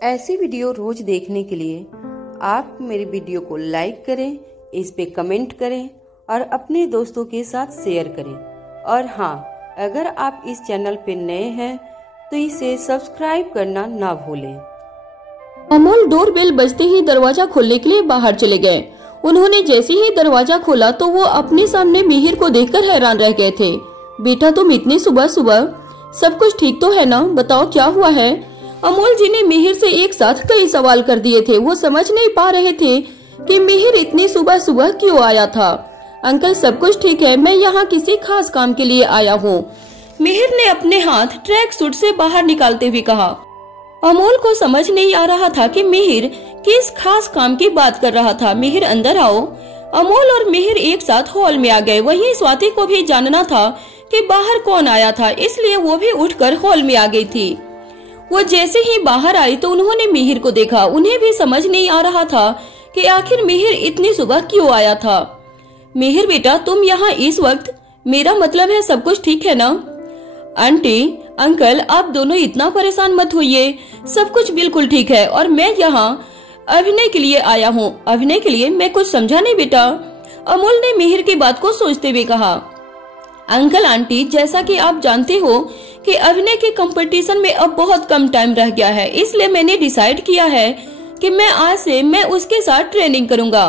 ऐसी वीडियो रोज देखने के लिए आप मेरे वीडियो को लाइक करें, इस पे कमेंट करें और अपने दोस्तों के साथ शेयर करें। और हाँ, अगर आप इस चैनल पे नए हैं तो इसे सब्सक्राइब करना ना भूलें। अमोल डोरबेल बजते ही दरवाजा खोलने के लिए बाहर चले गए। उन्होंने जैसे ही दरवाजा खोला तो वो अपने सामने मिहिर को देखकर हैरान रह गए थे। बेटा, तुम इतनी सुबह सुबह, सब कुछ ठीक तो है ना? बताओ क्या हुआ है? अमोल जी ने मिहिर से एक साथ कई सवाल कर दिए थे। वो समझ नहीं पा रहे थे कि मिहिर इतनी सुबह सुबह क्यों आया था। अंकल, सब कुछ ठीक है, मैं यहाँ किसी खास काम के लिए आया हूँ। मिहिर ने अपने हाथ ट्रैक सूट से बाहर निकालते हुए कहा। अमोल को समझ नहीं आ रहा था कि मिहिर किस खास काम की बात कर रहा था। मिहिर, अंदर आओ। अमोल और मिहिर एक साथ हॉल में आ गए। वहीं स्वाति को भी जानना था कि बाहर कौन आया था, इसलिए वो भी उठकर हॉल में आ गई थी। वो जैसे ही बाहर आई तो उन्होंने मिहिर को देखा। उन्हें भी समझ नहीं आ रहा था कि आखिर मिहिर इतनी सुबह क्यों आया था। मिहिर बेटा, तुम यहाँ इस वक्त? मेरा मतलब है सब कुछ ठीक है ना? आंटी, अंकल, आप दोनों इतना परेशान मत होइए, सब कुछ बिल्कुल ठीक है। और मैं यहाँ अभिनय के लिए आया हूँ। अभिनय के लिए? मैं कुछ समझा नहीं बेटा। अमोल ने मिहिर की बात को सोचते हुए कहा। अंकल आंटी, जैसा कि आप जानते हो कि अभिनय के कंपटीशन में अब बहुत कम टाइम रह गया है, इसलिए मैंने डिसाइड किया है कि मैं आज से उसके साथ ट्रेनिंग करूंगा।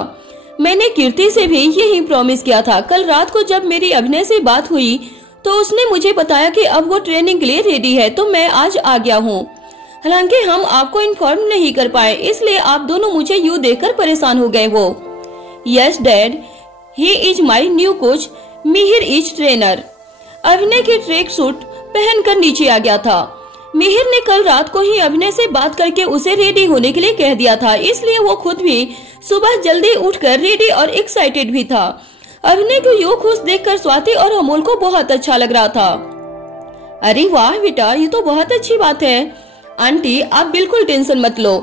मैंने कीर्ति से भी यही प्रॉमिस किया था। कल रात को जब मेरी अभिनय से बात हुई तो उसने मुझे बताया कि अब वो ट्रेनिंग के लिए रेडी है, तो मैं आज आ गया हूँ। हालांकि हम आपको इन्फॉर्म नहीं कर पाए, इसलिए आप दोनों मुझे यूं देखकर परेशान हो गए हो। Yes dad, he is my new coach, Mihir is trainer. अभिनय की ट्रैक सूट पहनकर नीचे आ गया था। मिहिर ने कल रात को ही अभिनय से बात करके उसे रेडी होने के लिए कह दिया था, इसलिए वो खुद भी सुबह जल्दी उठकर रेडी और एक्साइटेड भी था। अभिनय को यूं खुश देखकर स्वाति और अमोल को बहुत अच्छा लग रहा था। अरे वाह बेटा, ये तो बहुत अच्छी बात है। आंटी, आप बिल्कुल टेंशन मत लो,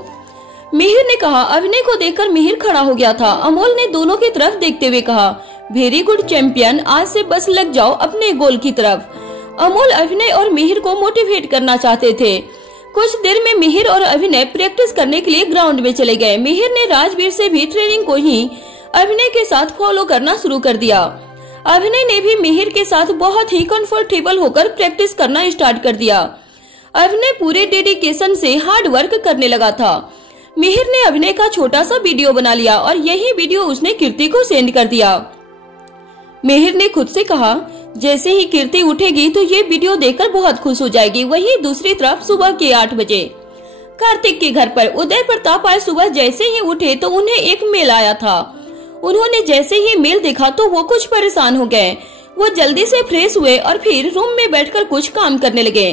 मिहिर ने कहा। अभिनय को देखकर मिहिर खड़ा हो गया था। अमोल ने दोनों की तरफ देखते हुए कहा, वेरी गुड चैंपियन, आज से बस लग जाओ अपने गोल की तरफ। अमोल अभिनय और मिहिर को मोटिवेट करना चाहते थे। कुछ देर में मिहिर और अभिनय प्रैक्टिस करने के लिए ग्राउंड में चले गए। मिहिर ने राजवीर से भी ट्रेनिंग को ही अभिनय के साथ फॉलो करना शुरू कर दिया। अभिनय ने भी मिहिर के साथ बहुत ही कंफर्टेबल होकर प्रैक्टिस करना स्टार्ट कर दिया। अभिनय पूरे डेडिकेशन से हार्ड वर्क करने लगा था। मिहिर ने अभिनय का छोटा सा वीडियो बना लिया और यही वीडियो उसने कीर्ति को सेंड कर दिया। मिहिर ने खुद से कहा, जैसे ही कीर्ति उठेगी तो ये वीडियो देखकर बहुत खुश हो जाएगी। वहीं दूसरी तरफ सुबह के 8 बजे कार्तिक के घर पर उदय प्रताप आज सुबह जैसे ही उठे तो उन्हें एक मेल आया था। उन्होंने जैसे ही मेल देखा तो वो कुछ परेशान हो गए। वो जल्दी से फ्रेश हुए और फिर रूम में बैठकर कुछ काम करने लगे।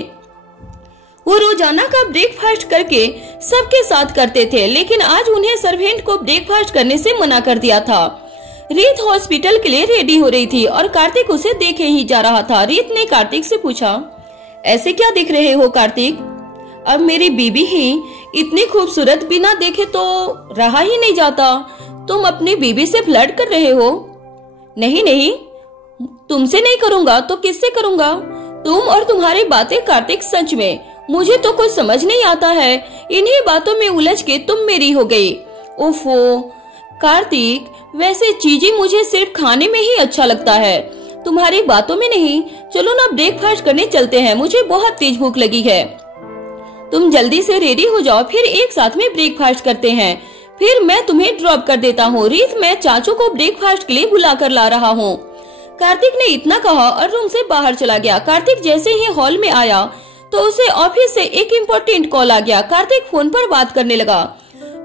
वो रोजाना का ब्रेकफास्ट करके सबके साथ करते थे, लेकिन आज उन्हें सर्वेंट को ब्रेकफास्ट करने से मना कर दिया था। रीत हॉस्पिटल के लिए रेडी हो रही थी और कार्तिक उसे देखे ही जा रहा था। रीत ने कार्तिक से पूछा, ऐसे क्या देख रहे हो कार्तिक? अब मेरी बीबी ही इतनी खूबसूरत, बिना देखे तो रहा ही नहीं जाता। तुम अपनी बीबी से फ्लर्ट कर रहे हो? नहीं नहीं, तुमसे नहीं करूंगा तो किससे करूंगा? तुम और तुम्हारी बातें कार्तिक, सच में मुझे तो कुछ समझ नहीं आता है। इन्हीं बातों में उलझ के तुम मेरी हो गई। ओफो कार्तिक, वैसे चीजें मुझे सिर्फ खाने में ही अच्छा लगता है, तुम्हारी बातों में नहीं। चलो ना ब्रेकफास्ट करने चलते हैं, मुझे बहुत तेज भूख लगी है। तुम जल्दी से रेडी हो जाओ, फिर एक साथ में ब्रेकफास्ट करते हैं। फिर मैं तुम्हें ड्रॉप कर देता हूँ। रीत, मैं चाचू को ब्रेकफास्ट के लिए बुला कर ला रहा हूँ। कार्तिक ने इतना कहा और रूम से बाहर चला गया। कार्तिक जैसे ही हॉल में आया तो उसे ऑफिस से एक इम्पोर्टेंट कॉल आ गया। कार्तिक फोन पर बात करने लगा।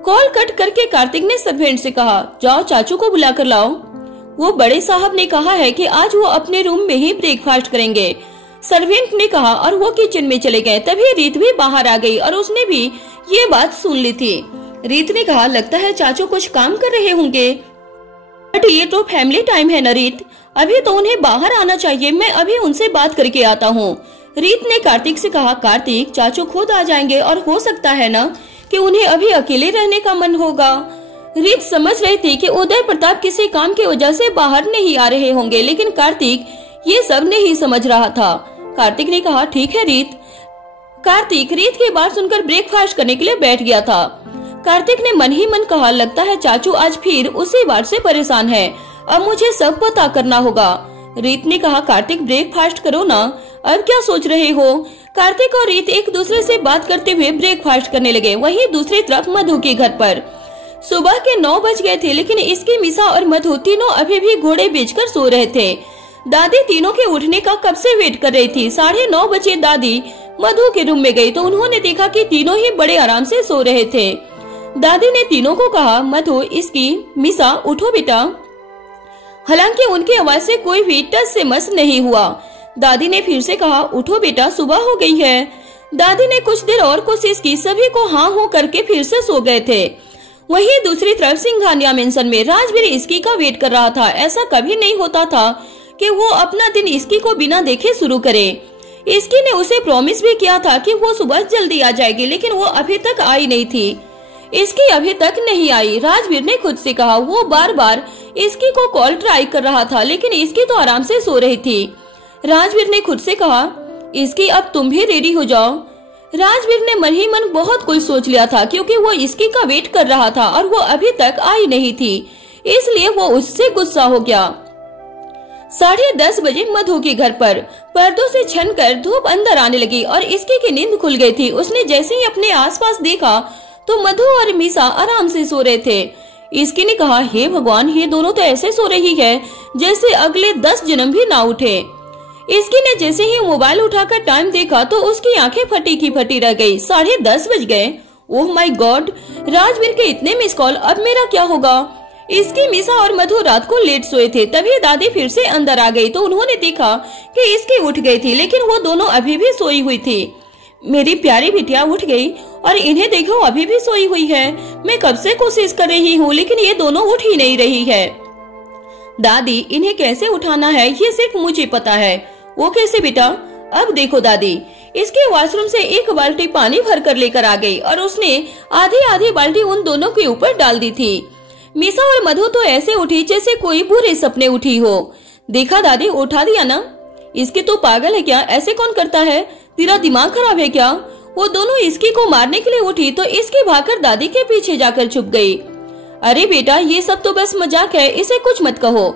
कॉल कट करके कार्तिक ने सर्वेंट से कहा, जाओ चाचू को बुला कर लाओ। वो बड़े साहब ने कहा है कि आज वो अपने रूम में ही ब्रेकफास्ट करेंगे। सर्वेंट ने कहा और वो किचन में चले गए। तभी रीत भी बाहर आ गई और उसने भी ये बात सुन ली थी। रीत ने कहा, लगता है चाचू कुछ काम कर रहे होंगे, बट ये तो फैमिली टाइम है ना रीत, अभी तो उन्हें बाहर आना चाहिए। मैं अभी उनसे बात करके आता हूँ। रीत ने कार्तिक से कहा, कार्तिक चाचू खुद आ जाएंगे और हो सकता है ना कि उन्हें अभी अकेले रहने का मन होगा। रीत समझ रही थी कि उदय प्रताप किसी काम की वजह से बाहर नहीं आ रहे होंगे, लेकिन कार्तिक ये सब नहीं समझ रहा था। कार्तिक ने कहा, ठीक है रीत, कार्तिक रीत की बात सुनकर ब्रेकफास्ट करने के लिए बैठ गया था। कार्तिक ने मन ही मन कहा, लगता है चाचू आज फिर उसी बात से परेशान है, अब मुझे सब पता करना होगा। रीत ने कहा, कार्तिक ब्रेकफास्ट करो ना, अब क्या सोच रहे हो। कार्तिक और रीत एक दूसरे से बात करते हुए ब्रेकफास्ट करने लगे। वहीं दूसरी तरफ मधु के घर पर सुबह के 9 बज गए थे, लेकिन इसकी मिसा और मधु तीनों अभी भी घोड़े बेचकर सो रहे थे। दादी तीनों के उठने का कब से वेट कर रही थी। 9:30 बजे दादी मधु के रूम में गई तो उन्होंने देखा कि तीनों ही बड़े आराम से सो रहे थे। दादी ने तीनों को कहा, मधु, इसकी, मिसा, उठो बेटा। हालांकि उनकी आवाज से कोई भी टस से मस नहीं हुआ। दादी ने फिर से कहा, उठो बेटा, सुबह हो गई है। दादी ने कुछ देर और कोशिश की, सभी को हाँ हो करके फिर से सो गए थे। वहीं दूसरी तरफ सिंघानिया मेंशन में राजवीर इसकी का वेट कर रहा था। ऐसा कभी नहीं होता था कि वो अपना दिन इसकी को बिना देखे शुरू करे। इसकी ने उसे प्रॉमिस भी किया था कि वो सुबह जल्दी आ जाएगी, लेकिन वो अभी तक आई नहीं थी। इसकी अभी तक नहीं आई। राजवीर ने खुद से कहा, वो बार बार इसकी को कॉल ट्राई कर रहा था, लेकिन इसकी तो आराम से सो रही थी। राजवीर ने खुद से कहा, इसकी अब तुम भी रेडी हो जाओ। राजवीर ने मन ही मन बहुत कुछ सोच लिया था, क्योंकि वो इसकी का वेट कर रहा था और वो अभी तक आई नहीं थी, इसलिए वो उससे गुस्सा हो गया। 10:30 बजे मधु के घर पर पर्दों से छनकर धूप अंदर आने लगी और इसकी की नींद खुल गई थी। उसने जैसे ही अपने आसपास देखा तो मधु और मिसा आराम से सो रहे थे। इसकी ने कहा, हे भगवान, ये दोनों तो ऐसे सो रही है जैसे अगले 10 जन्म भी ना उठे। इसकी ने जैसे ही मोबाइल उठाकर टाइम देखा तो उसकी आंखें फटी की फटी रह गई। 10:30 बज गए। ओह माय गॉड, राजवीर के इतने मिस कॉल, अब मेरा क्या होगा। इसकी, मिसा और मधु रात को लेट सोए थे। तभी दादी फिर से अंदर आ गई तो उन्होंने देखा कि इसकी उठ गई थी, लेकिन वो दोनों अभी भी सोई हुई थी। मेरी प्यारी बिटिया उठ गई और इन्हें देखो अभी भी सोई हुई है। मैं कब से कोशिश कर रही हूँ, लेकिन ये दोनों उठ ही नहीं रही है। दादी, इन्हें कैसे उठाना है ये सिर्फ मुझे पता है। वो कैसे बेटा? अब देखो दादी, इसके वॉशरूम से एक बाल्टी पानी भर कर लेकर आ गई और उसने आधी आधी बाल्टी उन दोनों के ऊपर डाल दी थी। मिसा और मधु तो ऐसे उठी जैसे कोई बुरे सपने उठी हो। देखा दादी, उठा दिया ना। इसकी तो पागल है क्या? ऐसे कौन करता है? तेरा दिमाग खराब है क्या? वो दोनों इसकी को मारने के लिए उठी तो इसकी भागकर दादी के पीछे जाकर छुप गई। अरे बेटा, ये सब तो बस मजाक है, इसे कुछ मत कहो।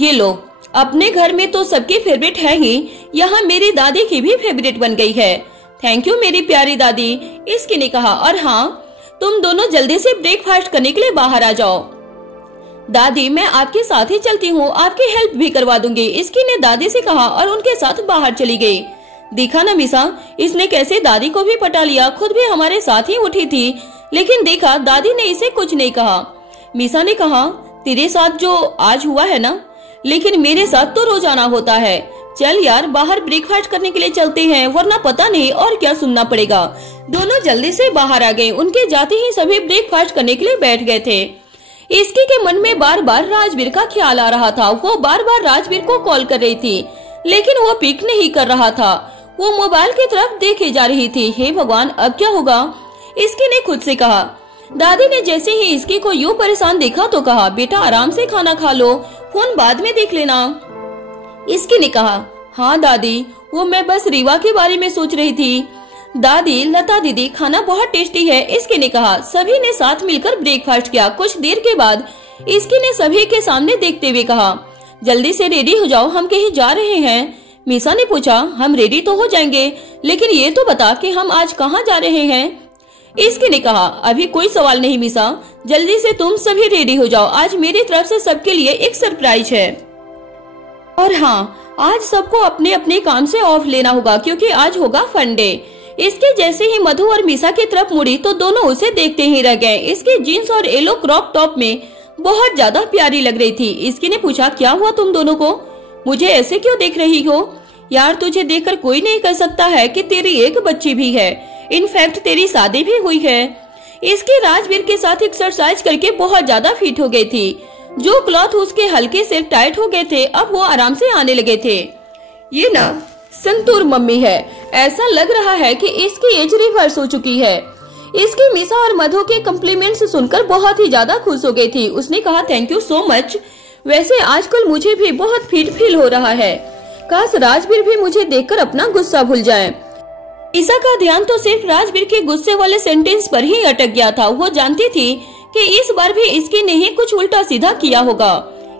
ये लो, अपने घर में तो सबकी फेवरेट है ही, यहाँ मेरी दादी की भी फेवरेट बन गई है। थैंक यू मेरी प्यारी दादी, इसकी ने कहा। और हाँ, तुम दोनों जल्दी से ब्रेकफास्ट करने के लिए बाहर आ जाओ। दादी, मैं आपके साथ ही चलती हूँ, आपकी हेल्प भी करवा दूंगी, इसकी ने दादी से कहा और उनके साथ बाहर चली गई। देखा ना मिसा, इसने कैसे दादी को भी पटा लिया, खुद भी हमारे साथ ही उठी थी, लेकिन देखा दादी ने इसे कुछ नहीं कहा। मिसा ने कहा, तेरे साथ जो आज हुआ है ना, लेकिन मेरे साथ तो रोजाना होता है। चल यार, बाहर ब्रेकफास्ट करने के लिए चलते हैं, वरना पता नहीं और क्या सुनना पड़ेगा। दोनों जल्दी से बाहर आ गए। उनके जाते ही सभी ब्रेकफास्ट करने के लिए बैठ गए थे। इसकी के मन में बार बार राजवीर का ख्याल आ रहा था। वो बार बार राजवीर को कॉल कर रही थी, लेकिन वो पिक नहीं कर रहा था। वो मोबाइल की तरफ देखे जा रही थी। हे भगवान, अब क्या होगा, इसकी ने खुद से कहा। दादी ने जैसे ही इसकी को यूं परेशान देखा तो कहा, बेटा आराम से खाना खा लो, फोन बाद में देख लेना। इसकी ने कहा, हाँ दादी, वो मैं बस रीवा के बारे में सोच रही थी। दादी, लता दीदी, खाना बहुत टेस्टी है, इसकी ने कहा। सभी ने साथ मिलकर ब्रेकफास्ट किया। कुछ देर के बाद इसकी ने सभी के सामने देखते हुए कहा, जल्दी से रेडी हो जाओ, हम कहीं जा रहे हैं। मिसा ने पूछा, हम रेडी तो हो जाएंगे, लेकिन ये तो बता कि हम आज कहाँ जा रहे हैं। इसकी ने कहा, अभी कोई सवाल नहीं मिसा, जल्दी से तुम सभी रेडी हो जाओ, आज मेरी तरफ से सबके लिए एक सरप्राइज है। और हाँ, आज सबको अपने अपने काम से ऑफ लेना होगा, क्योंकि आज होगा फन डे। इसके जैसे ही मधु और मिसा की तरफ मुड़ी तो दोनों उसे देखते ही रह गए। इसकी जीन्स और येलो क्रॉप टॉप में बहुत ज्यादा प्यारी लग रही थी। इसकी ने पूछा, क्या हुआ तुम दोनों को? मुझे ऐसे क्यों देख रही हो? यार, तुझे देखकर कोई नहीं कह सकता है कि तेरी एक बच्ची भी है। इनफैक्ट तेरी शादी भी हुई है। इसके राजवीर के साथ एक्सरसाइज करके बहुत ज्यादा फिट हो गई थी। जो क्लॉथ उसके हल्के से टाइट हो गए थे, अब वो आराम से आने लगे थे। ये ना संतूर मम्मी है। ऐसा लग रहा है कि इसकी एज रिवर्स हो चुकी है। इसकी मिसा और मधु के कम्प्लीमेंट्स सुनकर बहुत ही ज्यादा खुश हो गई थी। उसने कहा, थैंक यू सो मच। वैसे आजकल मुझे भी बहुत फिट फील हो रहा है। काश राजवीर भी मुझे देखकर अपना गुस्सा भूल जाए। मीसा का ध्यान तो सिर्फ राजवीर के गुस्से वाले सेंटेंस पर ही अटक गया था। वो जानती थी कि इस बार भी इसकी ने ही कुछ उल्टा सीधा किया होगा।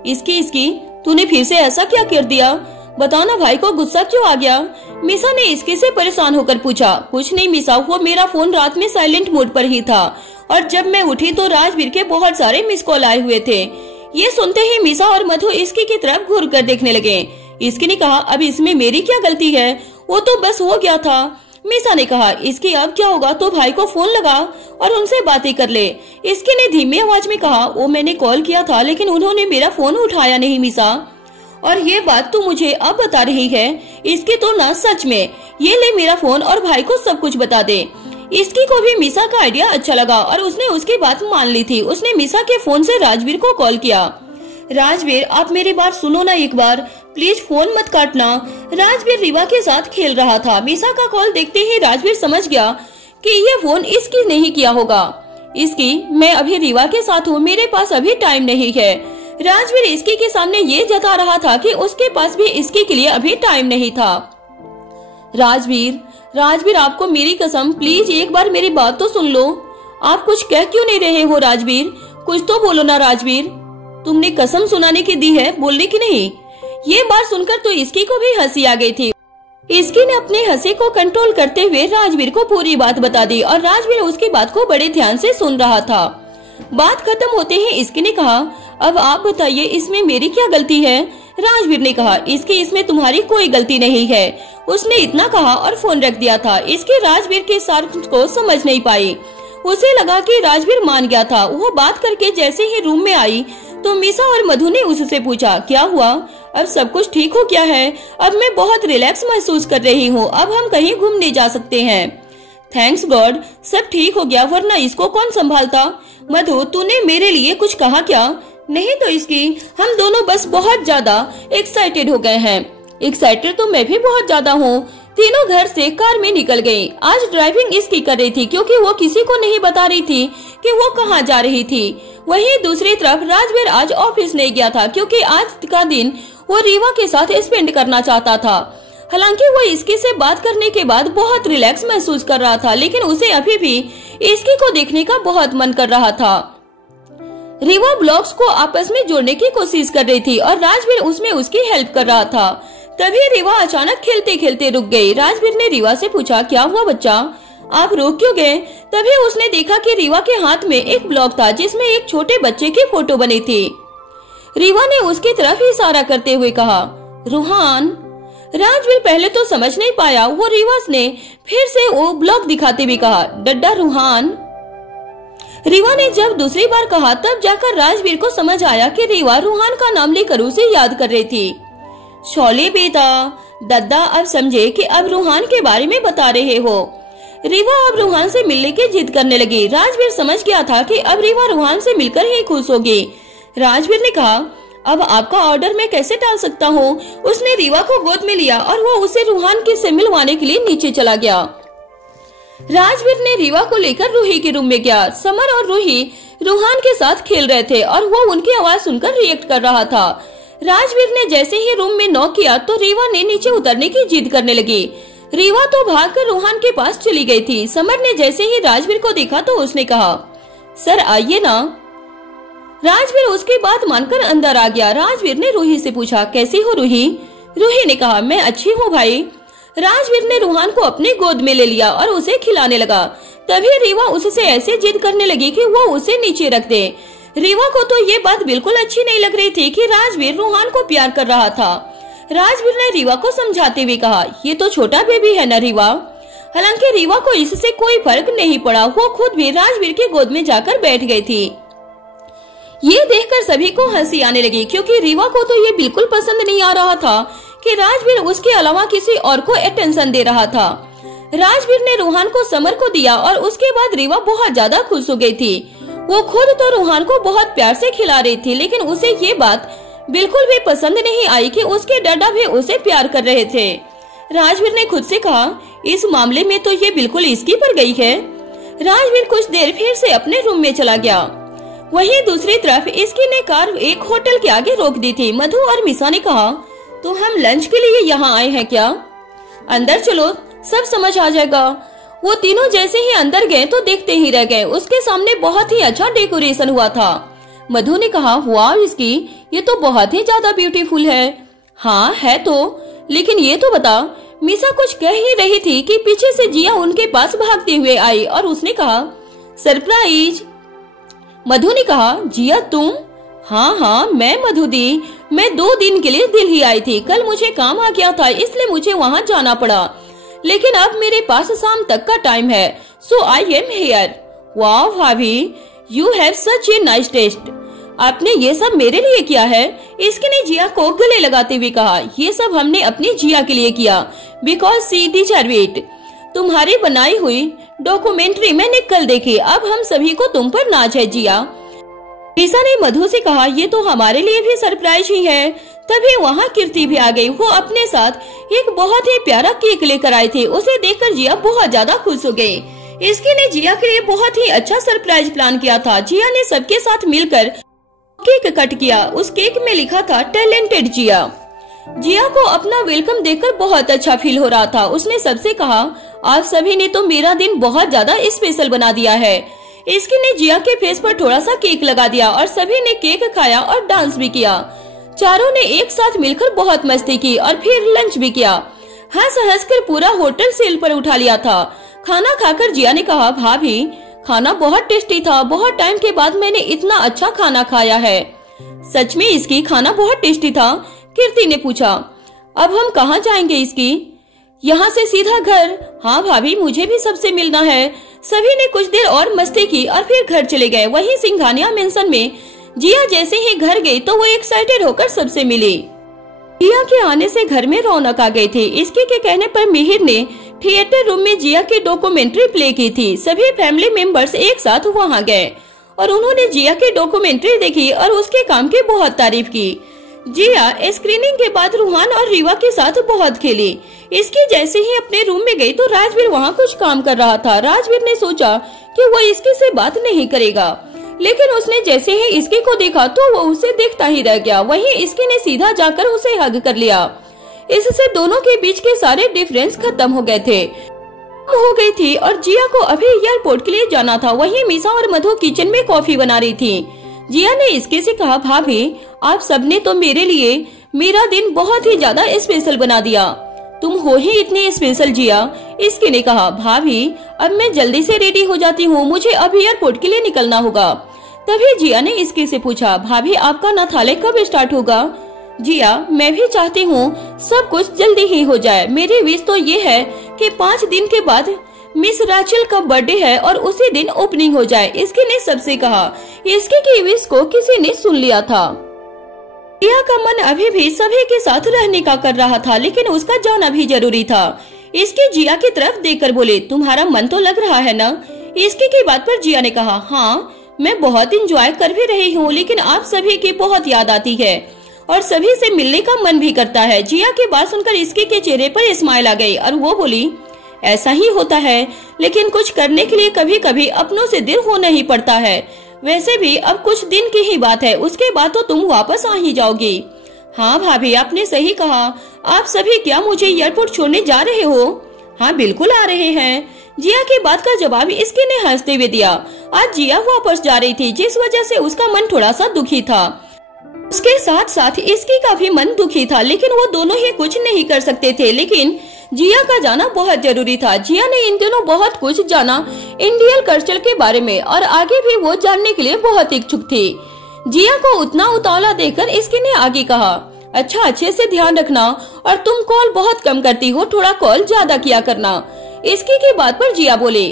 इसकी तूने फिर से ऐसा क्या कर दिया? बताओ ना, भाई को गुस्सा क्यों आ गया? मीसा ने इसकी से परेशान होकर पूछा। कुछ नहीं मीसा, वो मेरा फोन रात में साइलेंट मोड पर ही था और जब मैं उठी तो राजवीर के बहुत सारे मिस कॉल आए हुए थे। ये सुनते ही मीसा और मधु इसकी की तरफ घूर कर देखने लगे। इसकी ने कहा, अब इसमें मेरी क्या गलती है? वो तो बस हो गया था। मीसा ने कहा, इसकी अब क्या होगा तो भाई को फोन लगा और उनसे बातें कर ले। इसकी ने धीमी आवाज में कहा, वो मैंने कॉल किया था लेकिन उन्होंने मेरा फोन उठाया नहीं मीसा, और ये बात तू मुझे अब बता रही है? इसकी तो ना सच में, ये ले मेरा फोन और भाई को सब कुछ बता दे। इसकी को भी मीसा का आइडिया अच्छा लगा और उसने उसकी बात मान ली थी। उसने मीसा के फोन से राजवीर को कॉल किया। राजवीर, आप मेरी बात सुनो ना एक बार, प्लीज फोन मत काटना। राजवीर रीवा के साथ खेल रहा था। मीसा का कॉल देखते ही राजवीर समझ गया कि ये फोन इसकी नहीं किया होगा। इसकी, मैं अभी रीवा के साथ हूँ, मेरे पास अभी टाइम नहीं है। राजवीर इसकी के सामने ये जता रहा था कि उसके पास भी इसकी के लिए अभी टाइम नहीं था। राजवीर, आपको मेरी कसम, प्लीज एक बार मेरी बात तो सुन लो। आप कुछ कह क्यों नहीं रहे हो राजवीर? कुछ तो बोलो ना राजवीर। तुमने कसम सुनाने की दी है, बोलने की नहीं। ये बात सुनकर तो इसकी को भी हंसी आ गई थी। इसकी ने अपने हंसी को कंट्रोल करते हुए राजवीर को पूरी बात बता दी और राजवीर उसकी बात को बड़े ध्यान से सुन रहा था। बात खत्म होते ही इसकी ने कहा, अब आप बताइए इसमें मेरी क्या गलती है? राजवीर ने कहा, इसमें तुम्हारी कोई गलती नहीं है। उसने इतना कहा और फोन रख दिया था। इसके राजवीर के साथ को समझ नहीं पाई। उसे लगा कि राजवीर मान गया था। वो बात करके जैसे ही रूम में आई तो मीसा और मधु ने उससे पूछा, क्या हुआ? अब सब कुछ ठीक हो क्या है? अब मैं बहुत रिलैक्स महसूस कर रही हूँ। अब हम कहीं घूमने जा सकते हैं। थैंक्स गॉड, सब ठीक हो गया, वरना इसको कौन संभालता? मधु, तूने मेरे लिए कुछ कहा क्या? नहीं तो इसकी, हम दोनों बस बहुत ज्यादा एक्साइटेड हो गए हैं। एक्साइटेड तो मैं भी बहुत ज्यादा हूँ। तीनों घर से कार में निकल गयी। आज ड्राइविंग इसकी कर रही थी क्योंकि वो किसी को नहीं बता रही थी कि वो कहाँ जा रही थी। वहीं दूसरी तरफ राजवीर आज ऑफिस नहीं गया था क्योंकि आज का दिन वो रीवा के साथ स्पेंड करना चाहता था। हालांकि वो इसकी से बात करने के बाद बहुत रिलैक्स महसूस कर रहा था, लेकिन उसे अभी भी इसकी को देखने का बहुत मन कर रहा था। रीवा ब्लॉक्स को आपस में जोड़ने की कोशिश कर रही थी और राजवीर उसमें उसकी हेल्प कर रहा था। तभी रीवा अचानक खेलते खेलते रुक गई। राजवीर ने रीवा से पूछा, क्या हुआ बच्चा, आप रुक क्यों गए? तभी उसने देखा कि रीवा के हाथ में एक ब्लॉक था जिसमें एक छोटे बच्चे की फोटो बनी थी। रीवा ने उसकी तरफ इशारा करते हुए कहा, रूहान। राजवीर पहले तो समझ नहीं पाया। वो रीवा ने फिर से वो ब्लॉक दिखाते हुए कहा, डड्डा रूहान। रीवा ने जब दूसरी बार कहा तब जाकर राजवीर को समझ आया कि रीवा रूहान का नाम लेकर उसे याद कर रही थी। शौले बेटा, दद्दा अब समझे कि अब रूहान के बारे में बता रहे हो। रीवा अब रूहान से मिलने की जिद करने लगी। राजवीर समझ गया था कि अब रीवा रूहान से मिलकर ही खुश होगी। राजवीर ने कहा, अब आपका ऑर्डर मैं कैसे टाल सकता हूँ? उसने रीवा को गोद में लिया और वो उसे रूहान के से मिलवाने के लिए नीचे चला गया। राजवीर ने रीवा को लेकर रूही के रूम में गया। समर और रूही रूहान के साथ खेल रहे थे और वो उनकी आवाज सुनकर रिएक्ट कर रहा था। राजवीर ने जैसे ही रूम में नॉक किया तो रीवा ने नीचे उतरने की जिद करने लगी। रीवा तो भागकर रूहान के पास चली गई थी। समर ने जैसे ही राजवीर को देखा तो उसने कहा, सर आइए ना। राजवीर उसकी बात मानकर अंदर आ गया। राजवीर ने रूही से पूछा, कैसी हो रूही? रूही ने कहा, मैं अच्छी हूँ भाई। राजवीर ने रूहान को अपने गोद में ले लिया और उसे खिलाने लगा। तभी रीवा उससे ऐसे जिद करने लगी कि वो उसे नीचे रख दे। रीवा को तो ये बात बिल्कुल अच्छी नहीं लग रही थी कि राजवीर रूहान को प्यार कर रहा था। राजवीर ने रीवा को समझाते हुए कहा, ये तो छोटा बेबी है ना रीवा। हालांकि रीवा को इससे कोई फर्क नहीं पड़ा। वो खुद भी राजवीर के गोद में जाकर बैठ गई थी। ये देखकर सभी को हंसी आने लगी क्योंकि रीवा को तो ये बिल्कुल पसंद नहीं आ रहा था कि राजवीर उसके अलावा किसी और को अटेंशन दे रहा था। राजवीर ने रूहान को समर को दिया और उसके बाद रीवा बहुत ज्यादा खुश हो गई थी। वो खुद तो रूहान को बहुत प्यार से खिला रही थी, लेकिन उसे ये बात बिल्कुल भी पसंद नहीं आई कि उसके डैडा भी उसे प्यार कर रहे थे। राजवीर ने खुद से कहा, इस मामले में तो ये बिल्कुल इसकी पर गई है। राजवीर कुछ देर फिर से अपने रूम में चला गया। वहीं दूसरी तरफ इसकी ने कार एक होटल के आगे रोक दी थी। मधु और मीसा ने कहा, तो हम लंच के लिए यहाँ आए हैं क्या? अंदर चलो, सब समझ आ जाएगा। वो तीनों जैसे ही अंदर गए तो देखते ही रह गए। उसके सामने बहुत ही अच्छा डेकोरेशन हुआ था। मधु ने कहा, वाह इसकी, ये तो बहुत ही ज्यादा ब्यूटीफुल है। हाँ है तो, लेकिन ये तो बता। मीसा कुछ कह ही रही थी कि पीछे से जिया उनके पास भागते हुए आई और उसने कहा, सरप्राइज। मधु ने कहा, जिया तुम? हाँ मैं मधु दी। मैं 2 दिन के लिए दिल्ली आई थी। कल मुझे काम आ गया था इसलिए मुझे वहाँ जाना पड़ा, लेकिन अब मेरे पास शाम तक का टाइम है, सो आई एम हियर। वाह भाभी, you have such a nice test. आपने ये सब मेरे लिए किया है? इसके ने जिया को गले लगाते हुए कहा, ये सब हमने अपनी जिया के लिए किया, बिकॉज शी डिजर्व इट। तुम्हारी बनाई हुई डॉक्यूमेंट्री मैंने कल देखी, अब हम सभी को तुम पर नाज है जिया। मीसा ने मधु से कहा, ये तो हमारे लिए भी सरप्राइज ही है। तभी वहाँ कीर्ति भी आ गई। वो अपने साथ एक बहुत ही प्यारा केक लेकर आई थी। उसे देखकर जिया बहुत ज्यादा खुश हो गई। इसकी ने जिया के लिए बहुत ही अच्छा सरप्राइज प्लान किया था। जिया ने सबके साथ मिलकर केक कट किया। उस केक में लिखा था, टैलेंटेड जिया। जिया को अपना वेलकम देखकर बहुत अच्छा फील हो रहा था। उसने सबसे कहा, आप सभी ने तो मेरा दिन बहुत ज्यादा स्पेशल बना दिया है। इसकी ने जिया के फेस पर थोड़ा सा केक लगा दिया और सभी ने केक खाया और डांस भी किया। चारों ने एक साथ मिलकर बहुत मस्ती की और फिर लंच भी किया। हंस कर पूरा होटल सेल पर उठा लिया था। खाना खाकर जिया ने कहा, भाभी खाना बहुत टेस्टी था। बहुत टाइम के बाद मैंने इतना अच्छा खाना खाया है। सच में इसकी खाना बहुत टेस्टी था? कीर्ति ने पूछा। अब हम कहाँ जाएंगे इसकी? यहाँ से सीधा घर। हाँ भाभी, मुझे भी सबसे मिलना है। सभी ने कुछ देर और मस्ती की और फिर घर चले गए। वहीं सिंघानिया मेंशन में जिया जैसे ही घर गई तो वो एक्साइटेड होकर सबसे मिली। जिया के आने से घर में रौनक आ गई थी। इसके के कहने पर मिहिर ने थिएटर रूम में जिया की डॉक्यूमेंट्री प्ले की थी। सभी फैमिली मेंबर्स एक साथ वहां गए और उन्होंने जिया की डॉक्यूमेंट्री देखी और उसके काम की बहुत तारीफ की। जिया स्क्रीनिंग के बाद रूहान और रीवा के साथ बहुत खेली। इसकी जैसे ही अपने रूम में गई तो राजवीर वहाँ कुछ काम कर रहा था। राजवीर ने सोचा कि वो इसकी से बात नहीं करेगा, लेकिन उसने जैसे ही इसकी को देखा तो वो उसे देखता ही रह गया। वहीं इसकी ने सीधा जाकर उसे हग कर लिया। इससे दोनों के बीच के सारे डिफरेंस खत्म हो गए थे, हो गई थी और जिया को अभी एयरपोर्ट के लिए जाना था। वहीं मीसा और मधु किचन में कॉफी बना रही थी। जिया ने इसके से कहा, भाभी आप सबने तो मेरे लिए मेरा दिन बहुत ही ज्यादा स्पेशल बना दिया। तुम हो ही इतनी स्पेशल जिया। इसके ने कहा, भाभी अब मैं जल्दी से रेडी हो जाती हूँ, मुझे अब एयरपोर्ट के लिए निकलना होगा। तभी जिया ने इसके से पूछा, भाभी आपका नाथालय कब स्टार्ट होगा? जिया, मैं भी चाहती हूँ सब कुछ जल्दी ही हो जाए। मेरी विश तो ये है कि 5 दिन के बाद मिस राचेल का बर्थडे है और उसी दिन ओपनिंग हो जाए। इसके ने सबसे कहा। इसके की विश को किसी ने सुन लिया था। जिया का मन अभी भी सभी के साथ रहने का कर रहा था, लेकिन उसका जाना भी जरूरी था। इसके जिया की तरफ देखकर बोले, तुम्हारा मन तो लग रहा है ना? इसके की बात पर जिया ने कहा, हाँ मैं बहुत इंजॉय कर भी रही हूँ, लेकिन आप सभी की बहुत याद आती है और सभी से मिलने का मन भी करता है। जिया की बात सुनकर इसके के चेहरे पर स्माइल आ गई और वो बोली, ऐसा ही होता है, लेकिन कुछ करने के लिए कभी कभी अपनों से दिल होना ही पड़ता है। वैसे भी अब कुछ दिन की ही बात है, उसके बाद तो तुम वापस आ ही जाओगी। हाँ भाभी आपने सही कहा। आप सभी क्या मुझे एयरपोर्ट छोड़ने जा रहे हो? हाँ बिल्कुल आ रहे हैं। जिया की बात का जवाब इसके ने हंसते हुए दिया। आज जिया वापस जा रही थी, जिस वजह से उसका मन थोड़ा सा दुखी था। उसके साथ साथ इसकी का भी मन दुखी था, लेकिन वो दोनों ही कुछ नहीं कर सकते थे। लेकिन जिया का जाना बहुत जरूरी था। जिया ने इन दिनों बहुत कुछ जाना इंडियन कल्चर के बारे में और आगे भी वो जानने के लिए बहुत इच्छुक थी। जिया को उतना उतावला देखकर इसके ने आगे कहा, अच्छा अच्छे से ध्यान रखना और तुम कॉल बहुत कम करती हो, थोड़ा कॉल ज्यादा किया करना। इसकी की बात पर जिया बोले,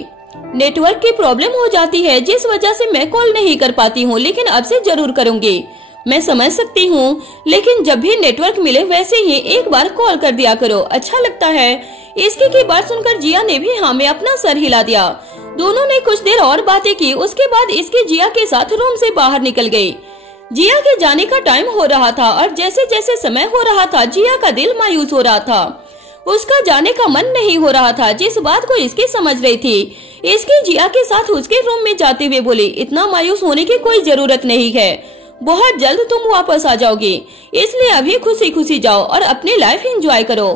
नेटवर्क की प्रॉब्लम हो जाती है जिस वजह से मैं कॉल नहीं कर पाती हूँ, लेकिन अब से जरूर करूँगी। मैं समझ सकती हूँ, लेकिन जब भी नेटवर्क मिले वैसे ही एक बार कॉल कर दिया करो, अच्छा लगता है। इसकी की बात सुनकर जिया ने भी हाँ में अपना सर हिला दिया। दोनों ने कुछ देर और बातें की। उसके बाद इसकी जिया के साथ रूम से बाहर निकल गई। जिया के जाने का टाइम हो रहा था और जैसे जैसे समय हो रहा था जिया का दिल मायूस हो रहा था। उसका जाने का मन नहीं हो रहा था, जिस बात को इसकी समझ रही थी। इसकी जिया के साथ उसके रूम में जाते हुए बोली, इतना मायूस होने की कोई जरूरत नहीं है, बहुत जल्द तुम वापस आ जाओगी, इसलिए अभी खुशी खुशी जाओ और अपनी लाइफ एंजॉय करो।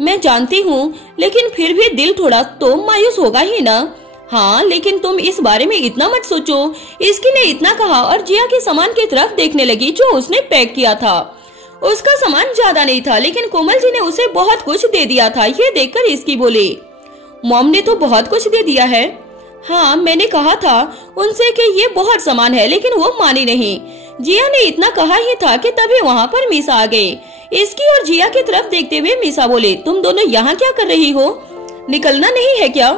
मैं जानती हूँ, लेकिन फिर भी दिल थोड़ा तो मायूस होगा ही ना। हाँ, लेकिन तुम इस बारे में इतना मत सोचो। इसकी ने इतना कहा और जिया के सामान की तरफ देखने लगी जो उसने पैक किया था। उसका सामान ज्यादा नहीं था, लेकिन कोमल जी ने उसे बहुत कुछ दे दिया था। ये देखकर इसकी बोली, मॉम ने तो बहुत कुछ दे दिया है। हाँ, मैंने कहा था उनसे कि ये बहुत सामान है, लेकिन वो मानी नहीं। जिया ने इतना कहा ही था कि तभी वहाँ पर मीसा आ गई। इसकी और जिया की तरफ देखते हुए मीसा बोले, तुम दोनों यहाँ क्या कर रही हो? निकलना नहीं है क्या?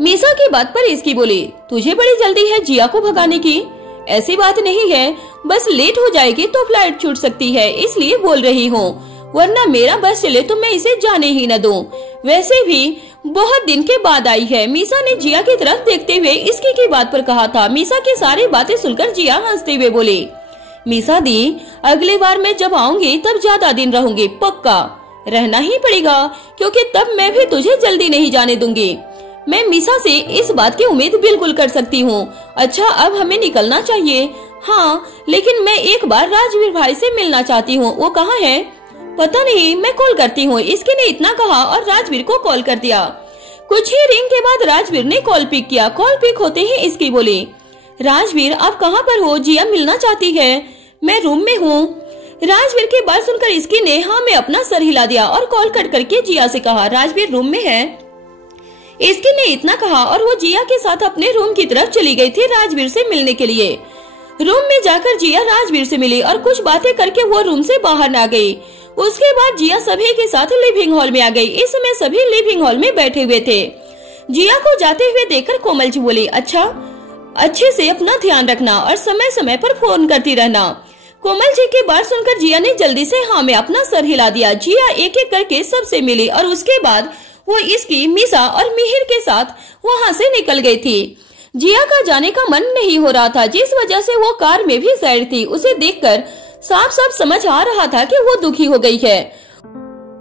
मीसा की बात पर इसकी बोली, तुझे बड़ी जल्दी है जिया को भगाने की? ऐसी बात नहीं है, बस लेट हो जाएगी तो फ्लाइट छूट सकती है, इसलिए बोल रही हूँ, वरना मेरा बस चले तो मैं इसे जाने ही न दूं। वैसे भी बहुत दिन के बाद आई है। मीसा ने जिया की तरफ देखते हुए इसकी की बात पर कहा था। मीसा की सारी बातें सुनकर जिया हंसते हुए बोली, मीसा दी, अगली बार मैं जब आऊंगी तब ज्यादा दिन रहूंगी, पक्का रहना ही पड़ेगा, क्योंकि तब मैं भी तुझे जल्दी नहीं जाने दूंगी। मैं मीसा से इस बात की उम्मीद बिल्कुल कर सकती हूँ। अच्छा, अब हमें निकलना चाहिए। हाँ, लेकिन मैं एक बार राजवीर भाई से मिलना चाहती हूँ। वो कहाँ है? पता नहीं, मैं कॉल करती हूँ। इसके ने इतना कहा और राजवीर को कॉल कर दिया। कुछ ही रिंग के बाद राजवीर ने कॉल पिक किया। कॉल पिक होते ही इसकी बोली, राजवीर आप कहाँ पर हो? जिया मिलना चाहती है। मैं रूम में हूँ। राजवीर की बात सुनकर इसकी ने हाँ में अपना सर हिला दिया और कॉल कट करके जिया से कहा, राजवीर रूम में है। इसकी ने इतना कहा और वो जिया के साथ अपने रूम की तरफ चली गई थी राजवीर से मिलने के लिए। रूम में जाकर जिया राजवीर से मिली और कुछ बातें करके वो रूम से बाहर आ गई। उसके बाद जिया सभी के साथ लिविंग हॉल में आ गई। इस समय सभी लिविंग हॉल में बैठे हुए थे। जिया को जाते हुए देखकर कोमल जी बोली, अच्छा, अच्छे से अपना ध्यान रखना और समय समय पर फोन करती रहना। कोमल जी की बात सुनकर जिया ने जल्दी से हाँ में अपना सर हिला दिया। जिया एक एक करके सबसे मिली और उसके बाद वो इसकी, मीसा और मिहिर के साथ वहाँ से निकल गई थी। जिया का जाने का मन नहीं हो रहा था, जिस वजह से वो कार में भी सैड थी। उसे देखकर साफ साफ समझ आ रहा था कि वो दुखी हो गई है।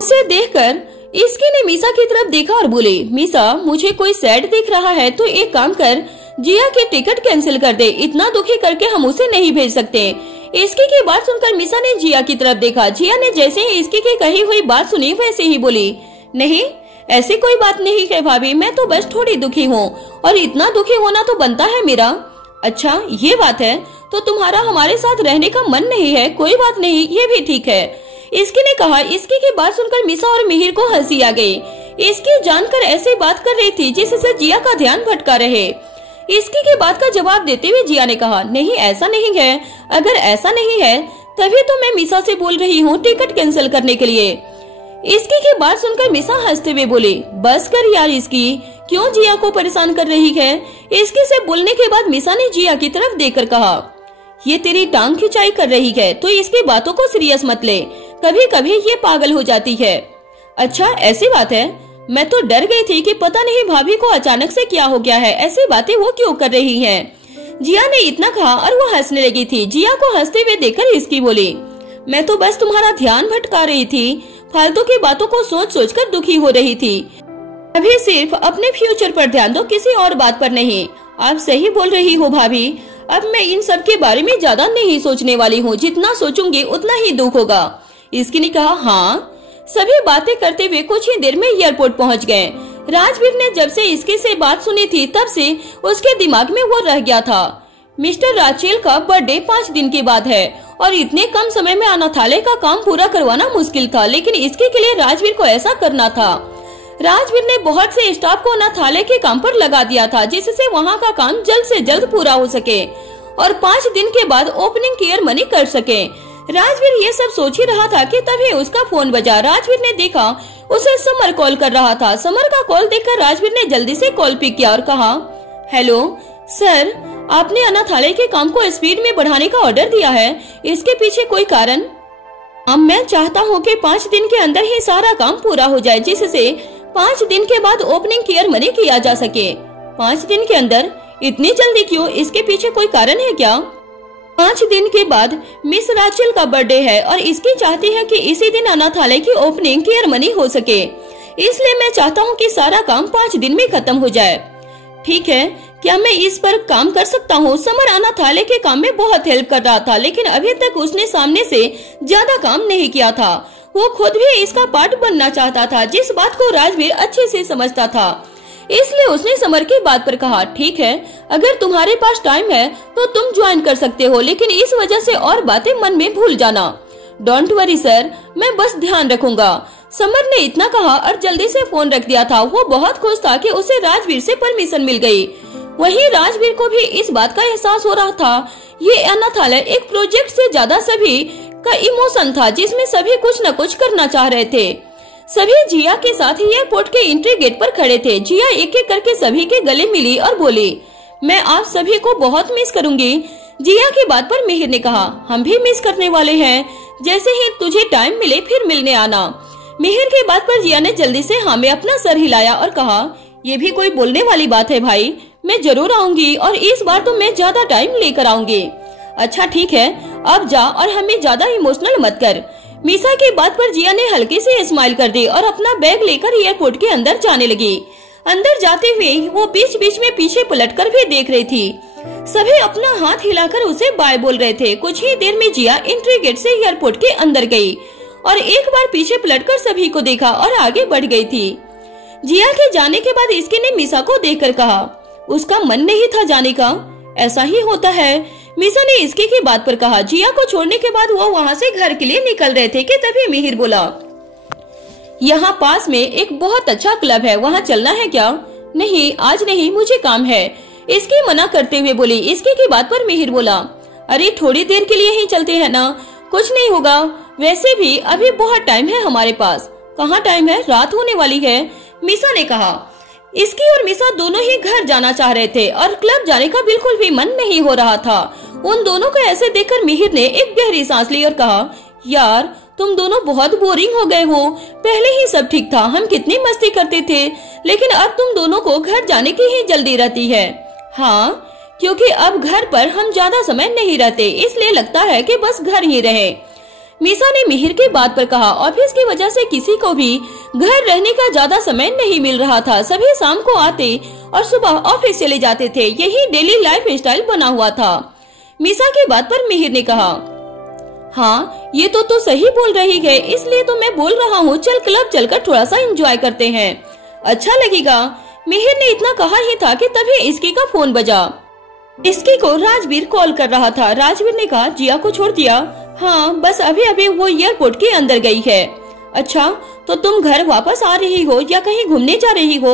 उसे देखकर इसकी ने मीसा की तरफ देखा और बोली, मीसा मुझे कोई सैड दिख रहा है तो एक काम कर, जिया की टिकट कैंसिल कर दे। इतना दुखी करके हम उसे नहीं भेज सकते। इसकी की बात सुनकर मीसा ने जिया की तरफ देखा। जिया ने जैसे ही इसकी की कही हुई बात सुनी वैसे ही बोली, नहीं ऐसी कोई बात नहीं है भाभी, मैं तो बस थोड़ी दुखी हूँ और इतना दुखी होना तो बनता है मेरा। अच्छा ये बात है, तो तुम्हारा हमारे साथ रहने का मन नहीं है? कोई बात नहीं, ये भी ठीक है, इसकी ने कहा। इसकी की बात सुनकर मीसा और मिहिर को हंसी आ गई। इसकी जानकर ऐसी बात कर रही थी जिससे जिया का ध्यान भटका रहे। इसकी की बात का जवाब देते हुए जिया ने कहा, नहीं ऐसा नहीं है, अगर ऐसा नहीं है तभी तो मैं मीसा से बोल रही हूँ टिकट कैंसिल करने के लिए। इसकी की बात सुनकर मीसा हंसते हुए बोली, बस कर यार, इसकी क्यों जिया को परेशान कर रही है? इसकी से बोलने के बाद मीसा ने जिया की तरफ देखकर कहा, ये तेरी टांग खिंचाई कर रही है तो इसकी बातों को सीरियस मत ले, कभी कभी ये पागल हो जाती है। अच्छा ऐसी बात है, मैं तो डर गई थी कि पता नहीं भाभी को अचानक से क्या हो गया है, ऐसी बातें वो क्यों कर रही हैं। जिया ने इतना कहा और वो हंसने लगी थी। जिया को हंसते हुए देखकर इसकी बोली, मैं तो बस तुम्हारा ध्यान भटका रही थी, फालतू की बातों को सोच सोच कर दुखी हो रही थी। अभी सिर्फ अपने फ्यूचर पर ध्यान दो, किसी और बात पर नहीं। आप सही बोल रही हो भाभी, अब मैं इन सब के बारे में ज्यादा नहीं सोचने वाली हूँ, जितना सोचूंगी उतना ही दुख होगा। इसकी ने कहा, हाँ। सभी बातें करते हुए कुछ ही देर में एयरपोर्ट पहुँच गए। राजवीर ने जब से इसकी से बात सुनी थी तब से उसके दिमाग में वो रह गया था। मिस्टर राचेल का बर्थडे 5 दिन के बाद है और इतने कम समय में अनाथालय का काम पूरा करवाना मुश्किल था, लेकिन इसके के लिए राजवीर को ऐसा करना था। राजवीर ने बहुत से स्टाफ को अनाथालय के काम पर लगा दिया था जिससे वहाँ का काम जल्द से जल्द पूरा हो सके और 5 दिन के बाद ओपनिंग केयर मनी कर सके। राजवीर ये सब सोच ही रहा था कि तभी उसका फोन बजा। राजवीर ने देखा उसे समर कॉल कर रहा था। समर का कॉल देखकर राजवीर ने जल्दी से कॉल पिक किया और कहा, हेलो सर, आपने अनाथालय के काम को स्पीड में बढ़ाने का ऑर्डर दिया है, इसके पीछे कोई कारण? अब मैं चाहता हूँ कि 5 दिन के अंदर ही सारा काम पूरा हो जाए, जिससे 5 दिन के बाद ओपनिंग केयर मनी किया जा सके। 5 दिन के अंदर? इतनी जल्दी क्यों? इसके पीछे कोई कारण है क्या? 5 दिन के बाद मिस राचेल का बर्थडे है और इसकी चाहती है कि इसी दिन अनाथालय की ओपनिंग केयर मनी हो सके, इसलिए मैं चाहता हूँ कि सारा काम 5 दिन में खत्म हो जाए। ठीक है, क्या मैं इस पर काम कर सकता हूँ? समर अनाथालय के काम में बहुत हेल्प कर रहा था, लेकिन अभी तक उसने सामने से ज्यादा काम नहीं किया था। वो खुद भी इसका पार्ट बनना चाहता था, जिस बात को राजवीर अच्छे से समझता था। इसलिए उसने समर की बात पर कहा, ठीक है, अगर तुम्हारे पास टाइम है तो तुम ज्वाइन कर सकते हो, लेकिन इस वजह से और बातें मन में भूल जाना। डोंट वरी सर, मैं बस ध्यान रखूंगा। समर ने इतना कहा और जल्दी से फोन रख दिया था। वो बहुत खुश था कि उसे राजवीर से परमिशन मिल गई। वहीं राजवीर को भी इस बात का एहसास हो रहा था, ये अनाथालय एक प्रोजेक्ट से ज्यादा सभी का इमोशन था, जिसमें सभी कुछ न कुछ करना चाह रहे थे। सभी जिया के साथ एयरपोर्ट के एंट्री गेट पर खड़े थे। जिया एक एक करके सभी के गले मिली और बोली, मैं आप सभी को बहुत मिस करूंगी। जिया की बात पर मिहिर ने कहा, हम भी मिस करने वाले हैं, जैसे ही तुझे टाइम मिले फिर मिलने आना। मिहिर की बात पर जिया ने जल्दी से हाँ में अपना सर हिलाया और कहा, ये भी कोई बोलने वाली बात है भाई, मैं जरूर आऊंगी और इस बार तो मैं ज्यादा टाइम लेकर आऊंगी। अच्छा ठीक है, अब जा और हमें ज्यादा इमोशनल मत कर। मीसा की बात पर जिया ने हल्की से स्माइल कर दी और अपना बैग लेकर एयरपोर्ट के अंदर जाने लगी। अंदर जाते हुए वो बीच बीच में पीछे पलटकर भी देख रही थी। सभी अपना हाथ हिलाकर उसे बाय बोल रहे थे। कुछ ही देर में जिया एंट्री गेट से एयरपोर्ट के अंदर गई और एक बार पीछे पलटकर सभी को देखा और आगे बढ़ गई थी। जिया के जाने के बाद इसकी ने मीसा को देखकर कहा, उसका मन नहीं था जाने का। ऐसा ही होता है, मीसा ने इसकी की बात पर कहा। जिया को छोड़ने के बाद वो वहाँ से घर के लिए निकल रहे थे कि तभी मिहिर बोला, यहाँ पास में एक बहुत अच्छा क्लब है, वहाँ चलना है क्या? नहीं आज नहीं, मुझे काम है, इसकी मना करते हुए बोली। इसकी की बात पर मिहिर बोला, अरे थोड़ी देर के लिए ही चलते हैं ना, कुछ नहीं होगा, वैसे भी अभी बहुत टाइम है हमारे पास। कहाँ टाइम है, रात होने वाली है, मीसा ने कहा। इसकी और मीसा दोनों ही घर जाना चाह रहे थे और क्लब जाने का बिल्कुल भी मन नहीं हो रहा था। उन दोनों को ऐसे देखकर मिहिर ने एक गहरी सांस ली और कहा, यार तुम दोनों बहुत बोरिंग हो गए हो, पहले ही सब ठीक था, हम कितनी मस्ती करते थे, लेकिन अब तुम दोनों को घर जाने की ही जल्दी रहती है। हाँ, क्योंकि अब घर पर हम ज्यादा समय नहीं रहते, इसलिए लगता है कि बस घर ही रहे। मीसा ने मिहिर की बात पर कहा, ऑफिस की वजह से किसी को भी घर रहने का ज्यादा समय नहीं मिल रहा था। सभी शाम को आते और सुबह ऑफिस चले जाते थे, यही डेली लाइफ स्टाइल बना हुआ था। मीसा की बात पर मिहिर ने कहा, हाँ ये तो सही बोल रही है, इसलिए तो मैं बोल रहा हूँ, चल क्लब चलकर थोड़ा सा एंजॉय करते हैं, अच्छा लगेगा। मिहिर ने इतना कहा ही था कि तभी इसकी का फोन बजा। इसकी को राजवीर कॉल कर रहा था। राजवीर ने कहा, जिया को छोड़ दिया? हाँ बस अभी अभी वो एयरपोर्ट के अंदर गई है। अच्छा तो तुम घर वापस आ रही हो या कहीं घूमने जा रही हो?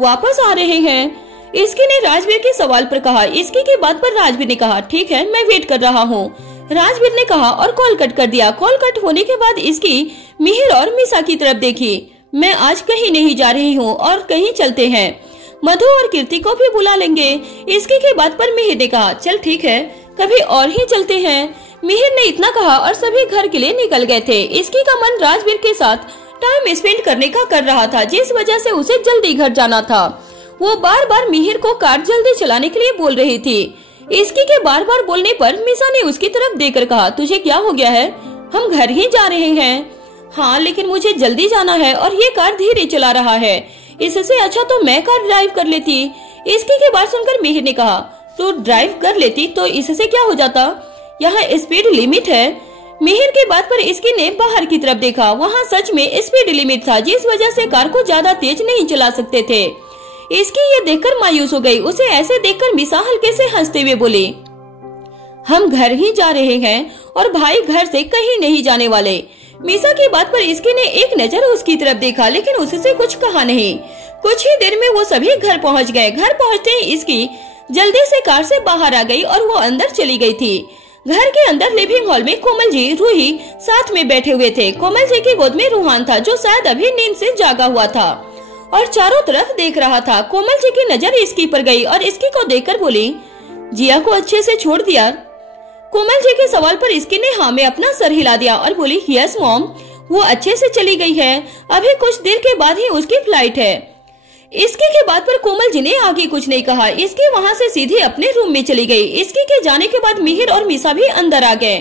वापस आ रहे हैं, इसकी ने राजवीर के सवाल पर कहा। इसकी की बात पर राजवीर ने कहा, ठीक है मैं वेट कर रहा हूँ, राजवीर ने कहा और कॉल कट कर दिया। कॉल कट होने के बाद इसकी मिहिर और मीसा की तरफ देखी। मैं आज कहीं नहीं जा रही हूँ और कहीं चलते हैं, मधु और कीर्ति को भी बुला लेंगे। इसकी की बात पर मिहिर ने कहा, चल ठीक है कभी और ही चलते हैं। मिहिर ने इतना कहा और सभी घर के लिए निकल गए थे। इसकी का मन राजवीर के साथ टाइम स्पेंड करने का कर रहा था, जिस वजह से उसे जल्दी घर जाना था। वो बार बार मिहिर को कार जल्दी चलाने के लिए बोल रही थी। इसकी के बार बार बोलने पर मीसा ने उसकी तरफ देखकर कहा, तुझे क्या हो गया है? हम घर ही जा रहे हैं। हाँ लेकिन मुझे जल्दी जाना है और ये कार धीरे चला रहा है, इससे अच्छा तो मैं कार ड्राइव कर लेती। इसकी की बात सुनकर मिहिर ने कहा, तो ड्राइव कर लेती तो इससे क्या हो जाता, यहाँ स्पीड लिमिट है। मिहिर की बात पर इसकी ने बाहर की तरफ देखा, वहाँ सच में स्पीड लिमिट था, जिस वजह से कार को ज्यादा तेज नहीं चला सकते थे। इसकी ये देखकर मायूस हो गई। उसे ऐसे देखकर मीसा हल्के से हंसते हुए बोली, हम घर ही जा रहे हैं और भाई घर से कहीं नहीं जाने वाले। मीसा की बात पर इसकी ने एक नजर उसकी तरफ देखा, लेकिन उससे कुछ कहा नहीं। कुछ ही देर में वो सभी घर पहुंच गए। घर पहुंचते ही इसकी जल्दी से कार से बाहर आ गई और वो अंदर चली गई थी। घर के अंदर लिविंग हॉल में कोमल जी रूही साथ में बैठे हुए थे। कोमल जी की गोद में रूहान था, जो शायद अभी नींद से जागा हुआ था और चारों तरफ देख रहा था। कोमल जी की नजर इसकी पर गई और इसकी को देखकर बोली, जिया को अच्छे से छोड़ दिया? कोमल जी के सवाल पर इसकी ने हाँ में अपना सर हिला दिया और बोली, यस मॉम, वो अच्छे से चली गई है, अभी कुछ देर के बाद ही उसकी फ्लाइट है। इसकी के बात पर कोमल जी ने आगे कुछ नहीं कहा। इसकी वहाँ से सीधे अपने रूम में चली गई। इसकी के जाने के बाद मिहिर और मीसा भी अंदर आ गए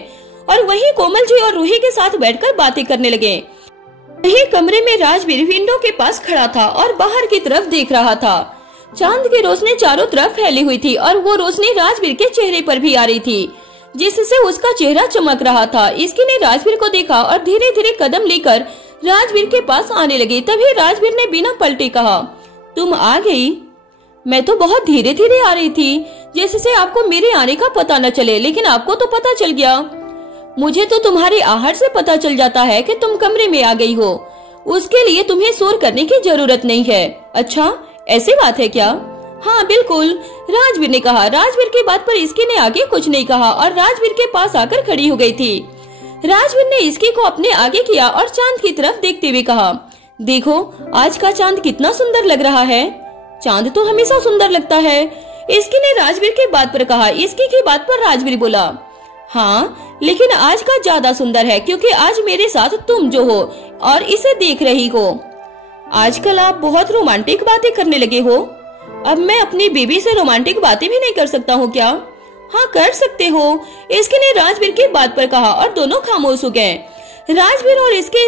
और वहीं कोमल जी और रूही के साथ बैठकर बातें करने लगे। वहीं कमरे में राजवीर विंडो के पास खड़ा था और बाहर की तरफ देख रहा था। चांद की रोशनी चारों तरफ फैली हुई थी और वो रोशनी राजवीर के चेहरे पर भी आ रही थी। जिससे उसका चेहरा चमक रहा था। इसकी ने राजवीर को देखा और धीरे धीरे कदम लेकर राजवीर के पास आने लगी। तभी राजवीर ने बिना पलटे कहा, तुम आ गई? मैं तो बहुत धीरे धीरे आ रही थी, जिससे आपको मेरे आने का पता न चले, लेकिन आपको तो पता चल गया। मुझे तो तुम्हारे आहट से पता चल जाता है कि तुम कमरे में आ गई हो। उसके लिए तुम्हें शोर करने की जरूरत नहीं है। अच्छा, ऐसी बात है क्या? हाँ बिल्कुल, राजवीर ने कहा। राजवीर की बात पर इसकी ने आगे कुछ नहीं कहा और राजवीर के पास आकर खड़ी हो गई थी। राजवीर ने इसकी को अपने आगे किया और चांद की तरफ देखते हुए कहा, देखो आज का चांद कितना सुंदर लग रहा है। चांद तो हमेशा सुंदर लगता है, इसकी ने राजवीर की बात पर कहा। इसकी की बात पर राजवीर बोला, हाँ लेकिन आज का ज्यादा सुंदर है, क्योंकि आज मेरे साथ तुम जो हो और इसे देख रही हो। आजकल आप बहुत रोमांटिक बातें करने लगे हो। अब मैं अपनी बेबी से रोमांटिक बातें भी नहीं कर सकता हूँ क्या? हाँ कर सकते हो, इसकी ने राजवीर की बात पर कहा और दोनों खामोश हो गए। राजवीर और इसके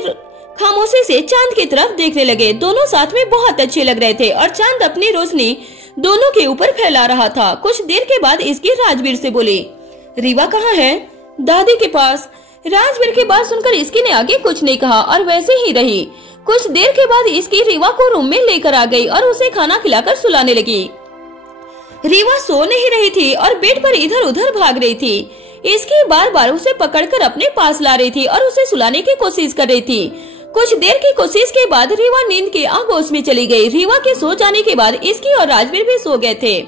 खामोशी से चांद की तरफ देखने लगे। दोनों साथ में बहुत अच्छे लग रहे थे और चांद अपनी रोशनी दोनों के ऊपर फैला रहा था। कुछ देर के बाद इसकी राजवीर से बोली, रीवा कहाँ है? दादी के पास। राजवीर की बात सुनकर इसकी ने आगे कुछ नहीं कहा और वैसे ही रही। कुछ देर के बाद इसकी रीवा को रूम में लेकर आ गई और उसे खाना खिलाकर सुलाने लगी। रीवा सो नहीं रही थी और बेड पर इधर उधर भाग रही थी। इसकी बार बार उसे पकड़कर अपने पास ला रही थी और उसे सुलाने की कोशिश कर रही थी। कुछ देर की कोशिश के बाद रीवा नींद के आगोश में चली गई। रीवा के सो जाने के बाद इसकी और राजवीर भी सो गए थे।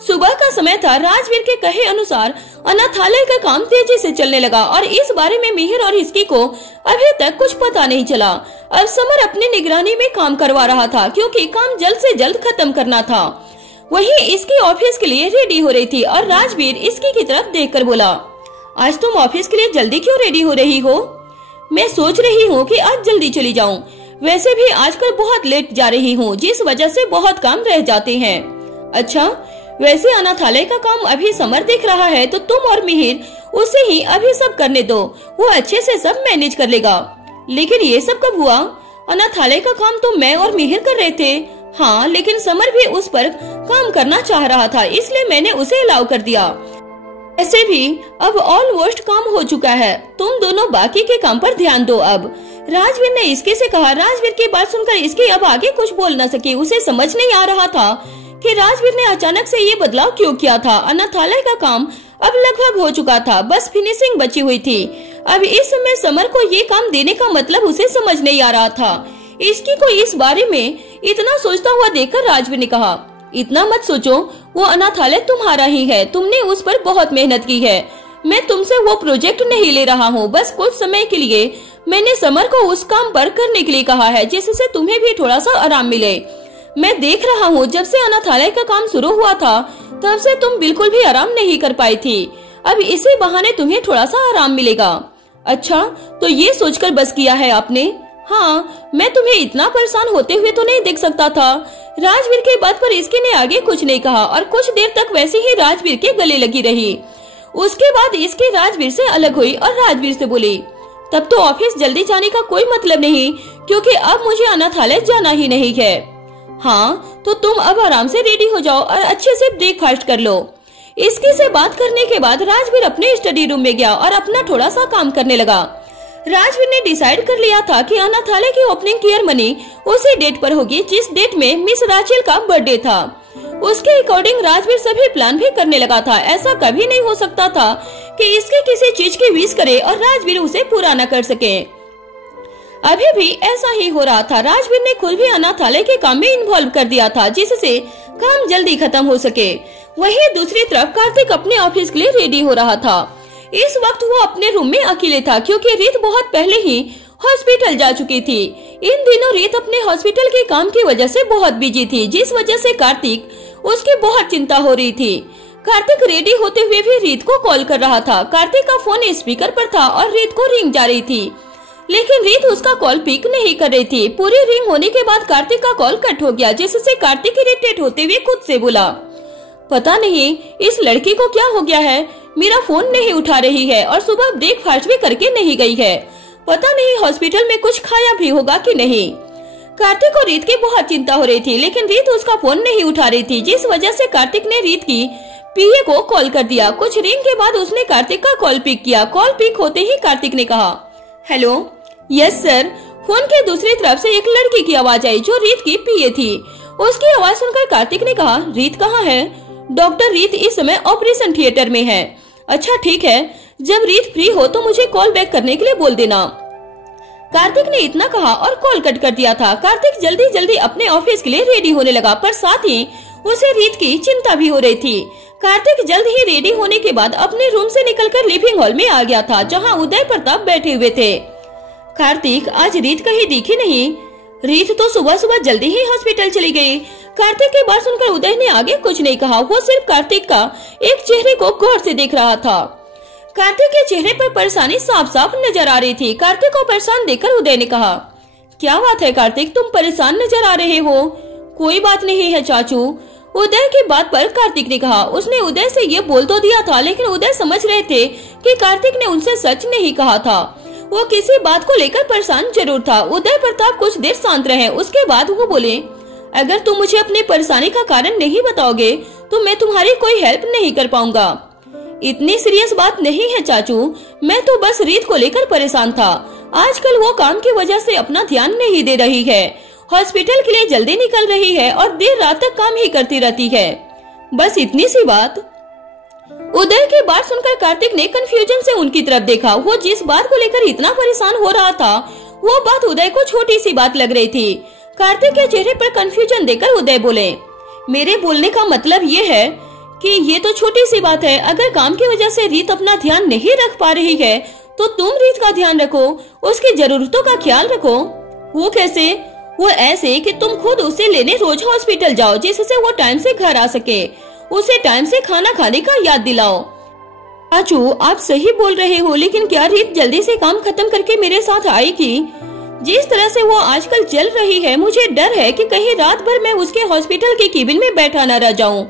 सुबह का समय था। राजवीर के कहे अनुसार अनाथालय का काम तेजी से चलने लगा और इस बारे में मिहिर और इसकी को अभी तक कुछ पता नहीं चला। अब समर अपनी निगरानी में काम करवा रहा था, क्योंकि काम जल्द से जल्द खत्म करना था। वहीं इसकी ऑफिस के लिए रेडी हो रही थी और राजवीर इसकी की तरफ देखकर बोला, आज तुम ऑफिस के लिए जल्दी क्यों रेडी हो रही हो? मैं सोच रही हूँ कि आज जल्दी चली जाऊँ। वैसे भी आजकल बहुत लेट जा रही हूँ, जिस वजह से बहुत काम रह जाते हैं। अच्छा, वैसे अनाथालय का काम अभी समर देख रहा है, तो तुम और मिहिर उसे ही अभी सब करने दो, वो अच्छे से सब मैनेज कर लेगा। लेकिन ये सब कब हुआ? अनाथालय का काम तो मैं और मिहिर कर रहे थे। हाँ, लेकिन समर भी उस पर काम करना चाह रहा था, इसलिए मैंने उसे अलाउ कर दिया। ऐसे भी अब ऑलमोस्ट काम हो चुका है, तुम दोनों बाकी के काम पर ध्यान दो। अब राजवीर ने इसके से कहा। राजवीर की बात सुनकर इसकी अब आगे कुछ बोल न सकी। उसे समझ नहीं आ रहा था कि राजवीर ने अचानक से ये बदलाव क्यों किया था। अनाथालय का काम अब लगभग हो चुका था, बस फिनिशिंग बची हुई थी। अब इस समय समर को ये काम देने का मतलब उसे समझ नहीं आ रहा था। इसकी को इस बारे में इतना सोचता हुआ देखकर राजवीर ने कहा, इतना मत सोचो, वो अनाथालय तुम्हारा ही है, तुमने उस पर बहुत मेहनत की है। मैं तुमसे वो प्रोजेक्ट नहीं ले रहा हूँ, बस कुछ समय के लिए मैंने समर को उस काम पर करने के लिए कहा है, जिससे तुम्हें भी थोड़ा सा आराम मिले। मैं देख रहा हूँ जब से अनाथालय का काम शुरू हुआ था तब से तुम बिल्कुल भी आराम नहीं कर पाई थी। अब इसी बहाने तुम्हें थोड़ा सा आराम मिलेगा। अच्छा, तो ये सोचकर बस किया है आपने? हाँ, मैं तुम्हें इतना परेशान होते हुए तो नहीं देख सकता था। राजवीर की बात पर इसकी ने आगे कुछ नहीं कहा और कुछ देर तक वैसे ही राजवीर के गले लगी रही। उसके बाद इसकी राजवीर से अलग हुई और राजवीर से बोली, तब तो ऑफिस जल्दी जाने का कोई मतलब नहीं, क्योंकि अब मुझे अनाथालय जाना ही नहीं है। हाँ, तो तुम अब आराम से रेडी हो जाओ और अच्छे से ब्रेकफास्ट कर लो। इसकी से बात करने के बाद राजवीर अपने स्टडी रूम में गया और अपना थोड़ा सा काम करने लगा। राजवीर ने डिसाइड कर लिया था कि अनाथालय की ओपनिंग सेरेमनी उसी डेट पर होगी जिस डेट में मिस राचेल का बर्थडे था। उसके अकॉर्डिंग राजवीर सभी प्लान भी करने लगा था। ऐसा कभी नहीं हो सकता था कि इसके किसी चीज की विश करे और राजवीर उसे पूरा न कर सके। अभी भी ऐसा ही हो रहा था। राजवीर ने खुद भी अनाथालय के काम में इन्वॉल्व कर दिया था, जिससे काम जल्दी खत्म हो सके। वहीं दूसरी तरफ कार्तिक अपने ऑफिस के लिए रेडी हो रहा था। इस वक्त वो अपने रूम में अकेले था, क्योंकि रीत बहुत पहले ही हॉस्पिटल जा चुकी थी। इन दिनों रीत अपने हॉस्पिटल के काम की वजह से बहुत बिजी थी, जिस वजह से कार्तिक उसकी बहुत चिंता हो रही थी। कार्तिक रेडी होते हुए भी रीत को कॉल कर रहा था। कार्तिक का फोन स्पीकर पर था और रीत को रिंग जा रही थी, लेकिन रीत उसका कॉल पिक नहीं कर रही थी। पूरी रिंग होने के बाद कार्तिक का कॉल कट हो गया, जिससे कार्तिक इरिटेट होते हुए खुद से बोला, पता नहीं इस लड़की को क्या हो गया है, मेरा फोन नहीं उठा रही है और सुबह ब्रेकफास्ट भी करके नहीं गई है। पता नहीं हॉस्पिटल में कुछ खाया भी होगा कि नहीं। कार्तिक और रीत की बहुत चिंता हो रही थी, लेकिन रीत उसका फोन नहीं उठा रही थी, जिस वजह से कार्तिक ने रीत की पीए को कॉल कर दिया। कुछ रिंग के बाद उसने कार्तिक का कॉल पिक किया। कॉल पिक होते ही कार्तिक ने कहा, हेलो। Yes sir. फोन के दूसरी तरफ से एक लड़की की आवाज आई जो रीत की पीए थी। उसकी आवाज सुनकर कार्तिक ने कहा, रीत कहाँ है? डॉक्टर रीत इस समय ऑपरेशन थिएटर में है। अच्छा ठीक है, जब रीत फ्री हो तो मुझे कॉल बैक करने के लिए बोल देना। कार्तिक ने इतना कहा और कॉल कट कर दिया था। कार्तिक जल्दी जल्दी अपने ऑफिस के लिए रेडी होने लगा, पर साथ ही उसे रीत की चिंता भी हो रही थी। कार्तिक जल्द ही रेडी होने के बाद अपने रूम से निकलकर लिविंग हॉल में आ गया था, जहां उदय प्रताप बैठे हुए थे। कार्तिक, आज रीत कहीं दिखी नहीं। रीत तो सुबह सुबह जल्दी ही हॉस्पिटल चली गई। कार्तिक की बात सुनकर उदय ने आगे कुछ नहीं कहा। वो सिर्फ कार्तिक का एक चेहरे को गौर से देख रहा था। कार्तिक के चेहरे पर परेशानी साफ साफ नजर आ रही थी। कार्तिक को परेशान देखकर उदय ने कहा, क्या बात है कार्तिक, तुम परेशान नजर आ रहे हो? कोई बात नहीं है चाचू। उदय की बात पर कार्तिक ने कहा। उसने उदय से ये बोल तो दिया था, लेकिन उदय समझ रहे थे कि कार्तिक ने उनसे सच नहीं कहा था। वो किसी बात को लेकर परेशान जरूर था। उदय प्रताप कुछ देर शांत रहे। उसके बाद वो बोले, अगर तुम मुझे अपनी परेशानी का कारण नहीं बताओगे तो मैं तुम्हारी कोई हेल्प नहीं कर पाऊंगा। इतनी सीरियस बात नहीं है चाचू, मैं तो बस रीत को लेकर परेशान था। आजकल वो काम की वजह से अपना ध्यान नहीं दे रही है, हॉस्पिटल के लिए जल्दी निकल रही है और देर रात तक काम ही करती रहती है। बस इतनी सी बात। उदय की बात सुनकर कार्तिक ने कंफ्यूजन से उनकी तरफ देखा। वो जिस बात को लेकर इतना परेशान हो रहा था, वो बात उदय को छोटी सी बात लग रही थी। कार्तिक के चेहरे पर कंफ्यूजन देखकर उदय बोले, मेरे बोलने का मतलब ये है कि ये तो छोटी सी बात है। अगर काम की वजह से रीत अपना ध्यान नहीं रख पा रही है तो तुम रीत का ध्यान रखो, उसकी जरूरतों का ख्याल रखो। वो कैसे? वो ऐसे कि तुम खुद उसे लेने रोज हॉस्पिटल जाओ, जिससे वो टाइम से घर आ सके। उसे टाइम से खाना खाने का याद दिलाओ। चाचू, आप सही बोल रहे हो, लेकिन क्या रीत जल्दी से काम खत्म करके मेरे साथ आएगी? जिस तरह से वो आजकल चल रही है, मुझे डर है कि कहीं रात भर मैं उसके हॉस्पिटल के केबिन में बैठा न रह जाऊं।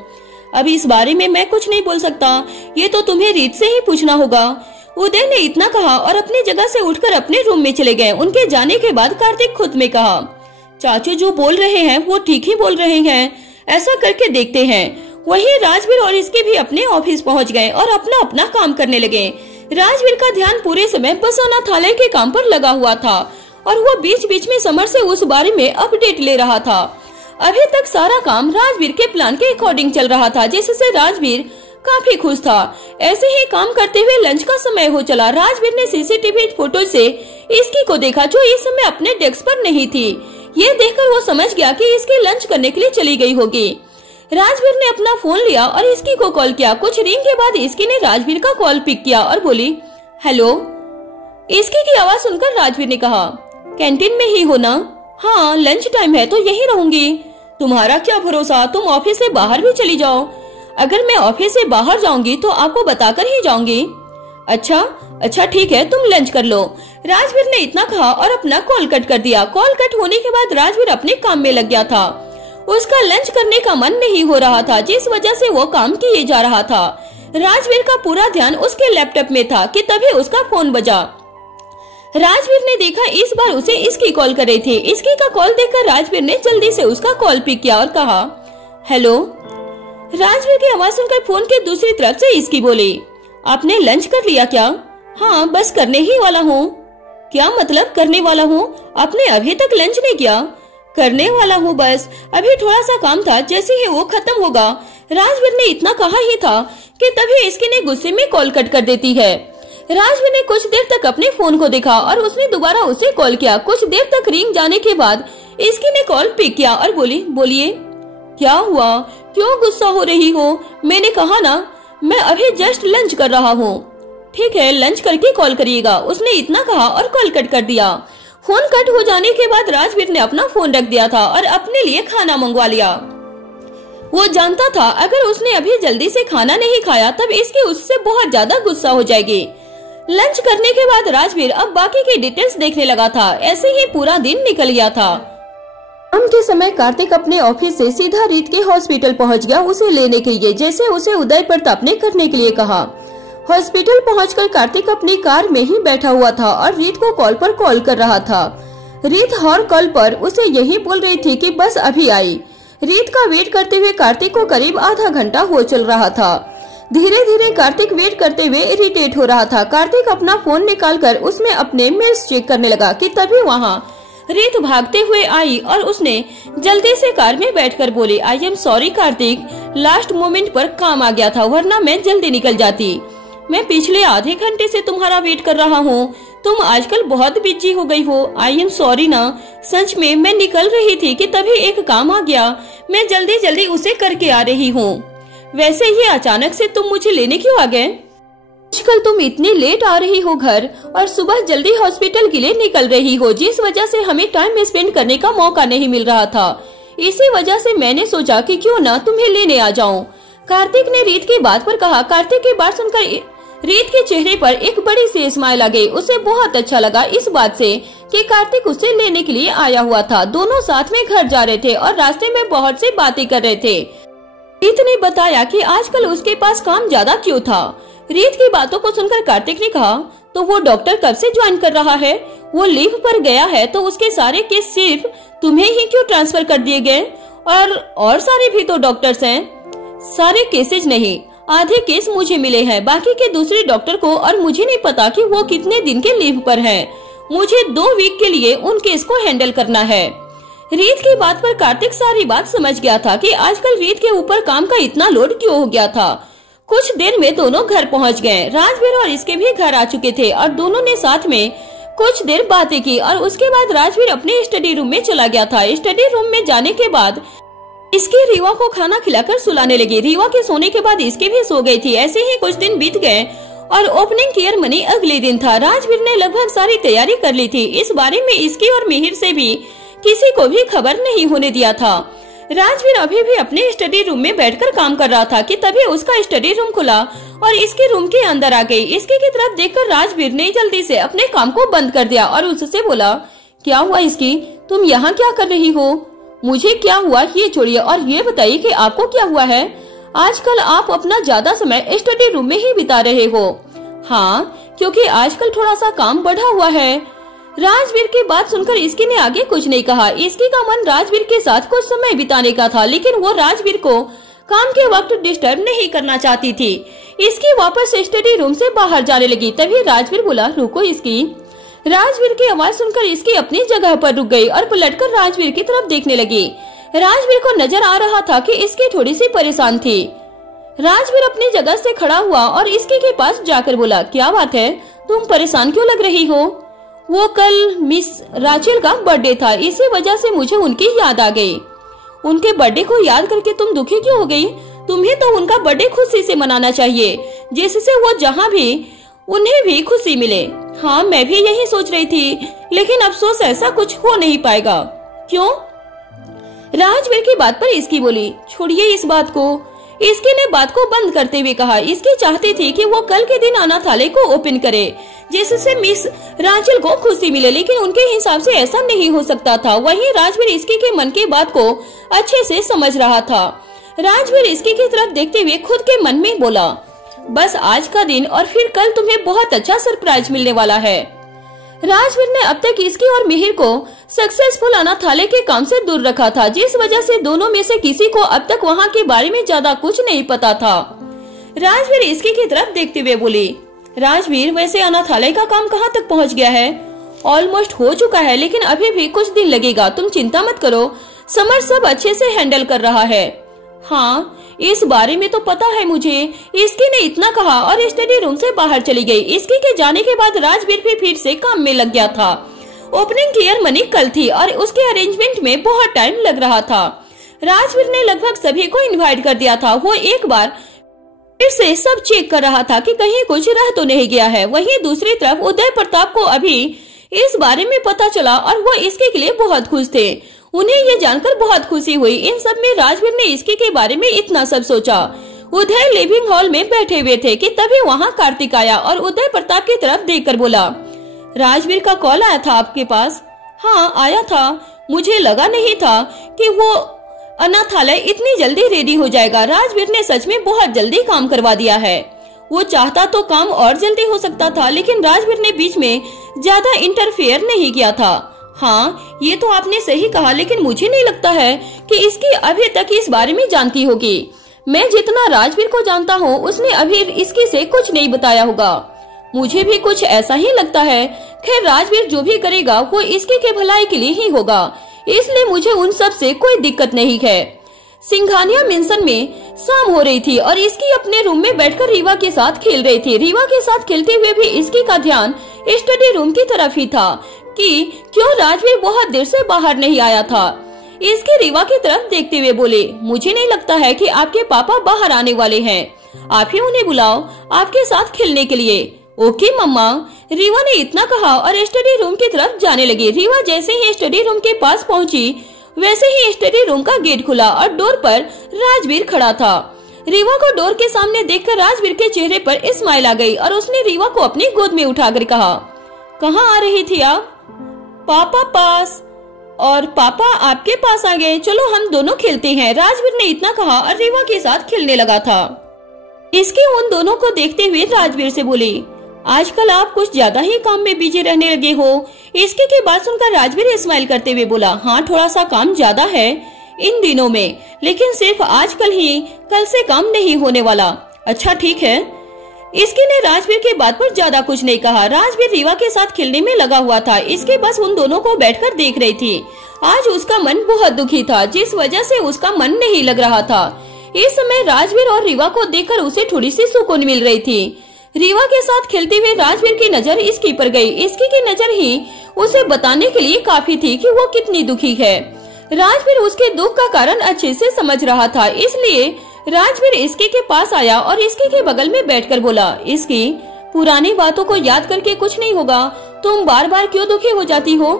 अब इस बारे में मैं कुछ नहीं बोल सकता, ये तो तुम्हें रीत से ही पूछना होगा। उदय ने इतना कहा और अपनी जगह से उठकर अपने रूम में चले गए। उनके जाने के बाद कार्तिक खुद में कहा, चाचू जो बोल रहे हैं वो ठीक ही बोल रहे हैं, ऐसा करके देखते हैं। वहीं राजवीर और इसके भी अपने ऑफिस पहुंच गए और अपना अपना काम करने लगे। राजवीर का ध्यान पूरे समय बस अनाथालय के काम पर लगा हुआ था और वो बीच बीच में समर से उस बारे में अपडेट ले रहा था। अभी तक सारा काम राजवीर के प्लान के अकॉर्डिंग चल रहा था, जिससे राजवीर काफी खुश था। ऐसे ही काम करते हुए लंच का समय हो चला। राजवीर ने सीसीटीवी फोटो से इसकी को देखा, जो इस समय अपने डेस्क पर नहीं थी। ये देखकर वो समझ गया कि इसकी लंच करने के लिए चली गई होगी। राजवीर ने अपना फोन लिया और इसकी को कॉल किया। कुछ रिंग के बाद इसकी ने राजवीर का कॉल पिक किया और बोली, हेलो। इसकी की आवाज सुनकर राजवीर ने कहा, कैंटीन में ही हो ना? हाँ, लंच टाइम है तो यही रहूंगी। तुम्हारा क्या भरोसा, तुम ऑफिस से बाहर भी चली जाओ। अगर मैं ऑफिस से बाहर जाऊंगी तो आपको बताकर ही जाऊंगी। अच्छा ठीक है, तुम लंच कर लो। राजवीर ने इतना कहा और अपना कॉल कट कर दिया। कॉल कट होने के बाद राजवीर अपने काम में लग गया था। उसका लंच करने का मन नहीं हो रहा था, जिस वजह से वो काम किए जा रहा था। राजवीर का पूरा ध्यान उसके लैपटॉप में था कि तभी उसका फोन बजा। राजवीर ने देखा इस बार उसे इसकी कॉल कर रही थी। इसकी का कॉल देखकर राजवीर ने जल्दी से उसका कॉल पिक किया और कहा, हेलो। राजवीर की आवाज सुनकर फोन के दूसरी तरफ से इसकी बोली, आपने लंच कर लिया क्या? हाँ, बस करने ही वाला हूँ। क्या मतलब करने वाला हूँ? आपने अभी तक लंच नहीं किया? करने वाला हूँ, बस अभी थोड़ा सा काम था, जैसे ही वो खत्म होगा। राजवीर ने इतना कहा ही था कि तभी इसकी ने गुस्से में कॉल कट कर देती है। राजवीर ने कुछ देर तक अपने फोन को देखा और उसने दोबारा उसे कॉल किया। कुछ देर तक रिंग जाने के बाद इसकी ने कॉल पिक किया और बोली, बोलिए क्या हुआ, क्यों गुस्सा हो रही हो? मैंने कहा ना, मैं अभी जस्ट लंच कर रहा हूँ। ठीक है, लंच करके कॉल करिएगा। उसने इतना कहा और कॉल कट कर दिया। फोन कट हो जाने के बाद राजवीर ने अपना फोन रख दिया था और अपने लिए खाना मंगवा लिया। वो जानता था अगर उसने अभी जल्दी से खाना नहीं खाया तब इसकी उससे बहुत ज्यादा गुस्सा हो जाएगी। लंच करने के बाद राजवीर अब बाकी की डिटेल्स देखने लगा था। ऐसे ही पूरा दिन निकल गया था। शाम के समय कार्तिक अपने ऑफिस से सीधा रीत के हॉस्पिटल पहुंच गया उसे लेने के लिए, जैसे उसे उदय प्रताप ने करने के लिए कहा। हॉस्पिटल पहुंचकर कार्तिक अपनी कार में ही बैठा हुआ था और रीत को कॉल पर कॉल कर रहा था। रीत हर कॉल पर उसे यही बोल रही थी कि बस अभी आई। रीत का वेट करते हुए कार्तिक को करीब आधा घंटा हो चल रहा था। धीरे धीरे कार्तिक वेट करते हुए इरिटेट हो रहा था। कार्तिक अपना फोन निकालकर उसमें अपने मेल्स चेक करने लगा कि तभी वहाँ रीत भागते हुए आई और उसने जल्दी से कार में बैठकर बोली, I am sorry Kartik, last moment पर काम आ गया था, वरना मैं जल्दी निकल जाती। मैं पिछले आधे घंटे से तुम्हारा वेट कर रहा हूँ, तुम आजकल बहुत बिजी हो गई हो। आई एम सॉरी ना, सच में मैं निकल रही थी कि तभी एक काम आ गया, मैं जल्दी जल्दी उसे करके आ रही हूँ। वैसे ये अचानक से तुम मुझे लेने क्यों आ गए? आजकल तुम इतनी लेट आ रही हो घर और सुबह जल्दी हॉस्पिटल के लिए निकल रही हो, जिस वजह से हमें टाइम स्पेंड करने का मौका नहीं मिल रहा था। इसी वजह से मैंने सोचा कि क्यों ना तुम्हें लेने आ जाऊं। कार्तिक ने रीत की बात पर कहा। कार्तिक की बात सुनकर रीत के चेहरे पर एक बड़ी सी स्माइल आ गई। उसे बहुत अच्छा लगा इस बात से कि कार्तिक उसे लेने के लिए आया हुआ था। दोनों साथ में घर जा रहे थे और रास्ते में बहुत सी बातें कर रहे थे। रीत ने बताया कि आजकल उसके पास काम ज्यादा क्यों था। रीत की बातों को सुनकर कार्तिक ने कहा, तो वो डॉक्टर कब से ज्वाइन कर रहा है? वो लीव पर गया है तो उसके सारे केस सिर्फ तुम्हें ही क्यों ट्रांसफर कर दिए गए? और सारे भी तो डॉक्टर्स हैं। सारे केसेज नहीं, आधे केस मुझे मिले हैं, बाकी के दूसरे डॉक्टर को, और मुझे नहीं पता कि वो कितने दिन के लीव पर हैं। मुझे 2 वीक के लिए उन केस को हैंडल करना है। रीत की बात पर कार्तिक सारी बात समझ गया था कि आजकल रीत के ऊपर काम का इतना लोड क्यों हो गया था। कुछ देर में दोनों घर पहुंच गए। राजवीर और इसके भी घर आ चुके थे और दोनों ने साथ में कुछ देर बातें की और उसके बाद राजवीर अपने स्टडी रूम में चला गया था। स्टडी रूम में जाने के बाद इसकी रीवा को खाना खिलाकर सुलाने लगी। रीवा के सोने के बाद इसकी भी सो गई थी। ऐसे ही कुछ दिन बीत गए और ओपनिंग सेरेमनी अगले दिन था। राजवीर ने लगभग सारी तैयारी कर ली थी। इस बारे में इसकी और मिहिर से भी किसी को भी खबर नहीं होने दिया था। राजवीर अभी भी अपने स्टडी रूम में बैठकर काम कर रहा था कि तभी उसका स्टडी रूम खुला और इसके रूम के अंदर आ गई। इसके की तरफ देखकर राजवीर ने जल्दी से अपने काम को बंद कर दिया और उससे बोला, क्या हुआ इसकी, तुम यहाँ क्या कर रही हो? मुझे क्या हुआ ये छोड़िए और ये बताइए कि आपको क्या हुआ है? आजकल आप अपना ज्यादा समय स्टडी रूम में ही बिता रहे हो। हाँ, क्योंकि आजकल थोड़ा सा काम बढ़ा हुआ है। राजवीर की बात सुनकर इसकी ने आगे कुछ नहीं कहा। इसकी का मन राजवीर के साथ कुछ समय बिताने का था, लेकिन वो राजवीर को काम के वक्त डिस्टर्ब नहीं करना चाहती थी। इसकी वापस स्टडी रूम से बाहर जाने लगी। तभी राजवीर बोला, रुको इसकी। राजवीर की आवाज सुनकर इसकी अपनी जगह पर रुक गई और पलटकर राजवीर की तरफ देखने लगी। राजवीर को नजर आ रहा था कि इसकी थोड़ी सी परेशान थी। राजवीर अपनी जगह से खड़ा हुआ और इसके के पास जाकर बोला, क्या बात है, तुम परेशान क्यों लग रही हो? वो कल मिस राचेल का बर्थडे था, इसी वजह से मुझे उनकी याद आ गई। उनके बर्थडे को याद करके तुम दुखी क्यों हो गई? तुम्हें तो उनका बर्थडे खुशी से मनाना चाहिए, जिससे वो जहाँ भी उन्हें भी खुशी मिले। हाँ, मैं भी यही सोच रही थी, लेकिन अफसोस ऐसा कुछ हो नहीं पाएगा। क्यों? राजवीर की बात पर इसकी बोली, छोड़िए इस बात को। इसकी ने बात को बंद करते हुए कहा, इसकी चाहती थी कि वो कल के दिन अनाथालय को ओपन करे, जिससे मिस राचेल को खुशी मिले, लेकिन उनके हिसाब से ऐसा नहीं हो सकता था। वहीं राजवीर इसकी के मन की बात को अच्छे से समझ रहा था। राजवीर इसकी की तरफ देखते हुए खुद के मन में बोला, बस आज का दिन और फिर कल तुम्हें बहुत अच्छा सरप्राइज मिलने वाला है। राजवीर ने अब तक इसकी और मिहिर को सक्सेसफुल अनाथालय के काम से दूर रखा था, जिस वजह से दोनों में से किसी को अब तक वहाँ के बारे में ज्यादा कुछ नहीं पता था। राजवीर इसकी की तरफ देखते हुए बोली, राजवीर, वैसे अनाथालय का काम कहाँ तक पहुँच गया है? ऑलमोस्ट हो चुका है, लेकिन अभी भी कुछ दिन लगेगा। तुम चिंता मत करो, समर सब अच्छे से हैंडल कर रहा है। हाँ, इस बारे में तो पता है मुझे। इसकी ने इतना कहा और स्टडी रूम से बाहर चली गई। इसकी के जाने के बाद राजवीर भी फिर से काम में लग गया था। ओपनिंग सेरेमनी कल थी और उसके अरेंजमेंट में बहुत टाइम लग रहा था। राजवीर ने लगभग सभी को इनवाइट कर दिया था। वो एक बार फिर से सब चेक कर रहा था कि कहीं कुछ रह तो नहीं गया है। वहीं दूसरी तरफ उदय प्रताप को अभी इस बारे में पता चला और वो इसके के लिए बहुत खुश थे। उन्हें ये जानकर बहुत खुशी हुई। इन सब में राजवीर ने इसके के बारे में इतना सब सोचा। उदय लिविंग हॉल में बैठे हुए थे कि तभी वहाँ कार्तिक आया और उदय प्रताप की तरफ देखकर बोला, राजवीर का कॉल आया था आपके पास? हाँ, आया था। मुझे लगा नहीं था कि वो अनाथालय इतनी जल्दी रेडी हो जाएगा। राजवीर ने सच में बहुत जल्दी काम करवा दिया है। वो चाहता तो काम और जल्दी हो सकता था, लेकिन राजवीर ने बीच में ज्यादा इंटरफेयर नहीं किया था। हाँ, ये तो आपने सही कहा, लेकिन मुझे नहीं लगता है कि इसकी अभी तक इस बारे में जानती होगी। मैं जितना राजवीर को जानता हूँ उसने अभी इसकी से कुछ नहीं बताया होगा। मुझे भी कुछ ऐसा ही लगता है। खैर राजवीर जो भी करेगा वो इसके के भलाई के लिए ही होगा, इसलिए मुझे उन सब से कोई दिक्कत नहीं है। सिंघानिया मेंशन में शाम हो रही थी और इसकी अपने रूम में बैठकर रीवा के साथ खेल रही थी। रीवा के साथ खेलते हुए भी इसकी का ध्यान स्टडी रूम की तरफ ही था कि क्यों राजवीर बहुत देर से बाहर नहीं आया था। इसकी रीवा की तरफ देखते हुए बोले, मुझे नहीं लगता है कि आपके पापा बाहर आने वाले हैं, आप ही उन्हें बुलाओ आपके साथ खेलने के लिए। ओके मम्मा, रीवा ने इतना कहा और स्टडी रूम की तरफ जाने लगी। रीवा जैसे ही स्टडी रूम के पास पहुंची वैसे ही स्टडी रूम का गेट खुला और डोर पर राजवीर खड़ा था। रीवा को डोर के सामने देखकर राजवीर के चेहरे पर स्माइल आ गई और उसने रीवा को अपनी गोद में उठाकर कहा, कहाँ आ रही थी आप? पापा पास। और पापा आपके पास आ गए, चलो हम दोनों खेलते हैं। राजवीर ने इतना कहा और रीवा के साथ खेलने लगा था। इसके उन दोनों को देखते हुए राजवीर से बोली, आजकल आप कुछ ज्यादा ही काम में बिजी रहने लगे हो। इसके की बात सुनकर राजवीर स्माइल करते हुए बोला, हाँ थोड़ा सा काम ज्यादा है इन दिनों में, लेकिन सिर्फ आजकल ही, कल से काम नहीं होने वाला। अच्छा ठीक है। इसके ने राजवीर की बात पर ज्यादा कुछ नहीं कहा। राजवीर रीवा के साथ खेलने में लगा हुआ था। इसके बस उन दोनों को बैठकर देख रही थी। आज उसका मन बहुत दुखी था, जिस वजह से उसका मन नहीं लग रहा था। इस समय राजवीर और रीवा को देखकर उसे थोड़ी सी सुकून मिल रही थी। रीवा के साथ खेलते हुए राजवीर की नजर इसकी पर गई। इसकी की नजर ही उसे बताने के लिए काफी थी कि वो कितनी दुखी है। राजवीर उसके दुख का कारण अच्छे से समझ रहा था, इसलिए राजवीर इसके के पास आया और इसके के बगल में बैठकर बोला, इसकी पुरानी बातों को याद करके कुछ नहीं होगा, तुम बार बार क्यों दुखी हो जाती हो?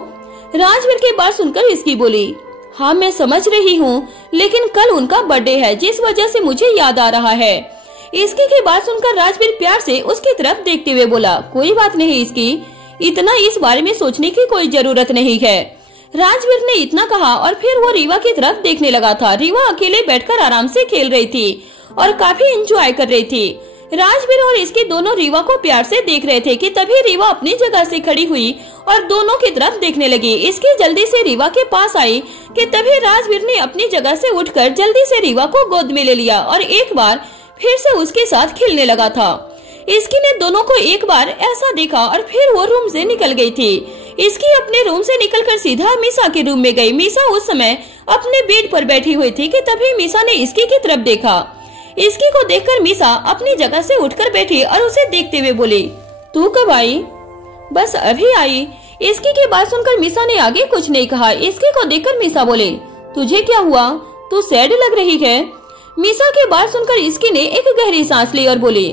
राजवीर की बात सुनकर इसकी बोली, हाँ मैं समझ रही हूँ, लेकिन कल उनका बर्थडे है जिस वजह से मुझे याद आ रहा है। इसकी की बात सुनकर राजवीर प्यार से उसकी तरफ देखते हुए बोला, कोई बात नहीं इसकी, इतना इस बारे में सोचने की कोई जरूरत नहीं है। राजवीर ने इतना कहा और फिर वो रीवा की तरफ देखने लगा था। रीवा अकेले बैठकर आराम से खेल रही थी और काफी एंजॉय कर रही थी। राजवीर और इसकी दोनों रीवा को प्यार से देख रहे थे कि तभी रीवा अपनी जगह से खड़ी हुई और दोनों की तरफ देखने लगी। इसकी जल्दी से रीवा के पास आई कि तभी राजवीर ने अपनी जगह से उठकर जल्दी से रीवा को गोद में ले लिया और एक बार फिर से उसके साथ खेलने लगा था। इसकी ने दोनों को एक बार ऐसा देखा और फिर वो रूम से निकल गई थी। इसकी अपने रूम से निकलकर सीधा मीसा के रूम में गई। मीसा उस समय अपने बेड पर बैठी हुई थी कि तभी मीसा ने इसकी की तरफ देखा। इसकी को देखकर मीसा अपनी जगह से उठकर बैठी और उसे देखते हुए बोली, तू कब आई? बस अभी आई। इसकी की बात सुनकर मीसा ने आगे कुछ नहीं कहा। इसकी को देखकर मीसा बोले, तुझे क्या हुआ? तू सैड लग रही है। मीसा की बात सुनकर इसकी ने एक गहरी सांस ली और बोली,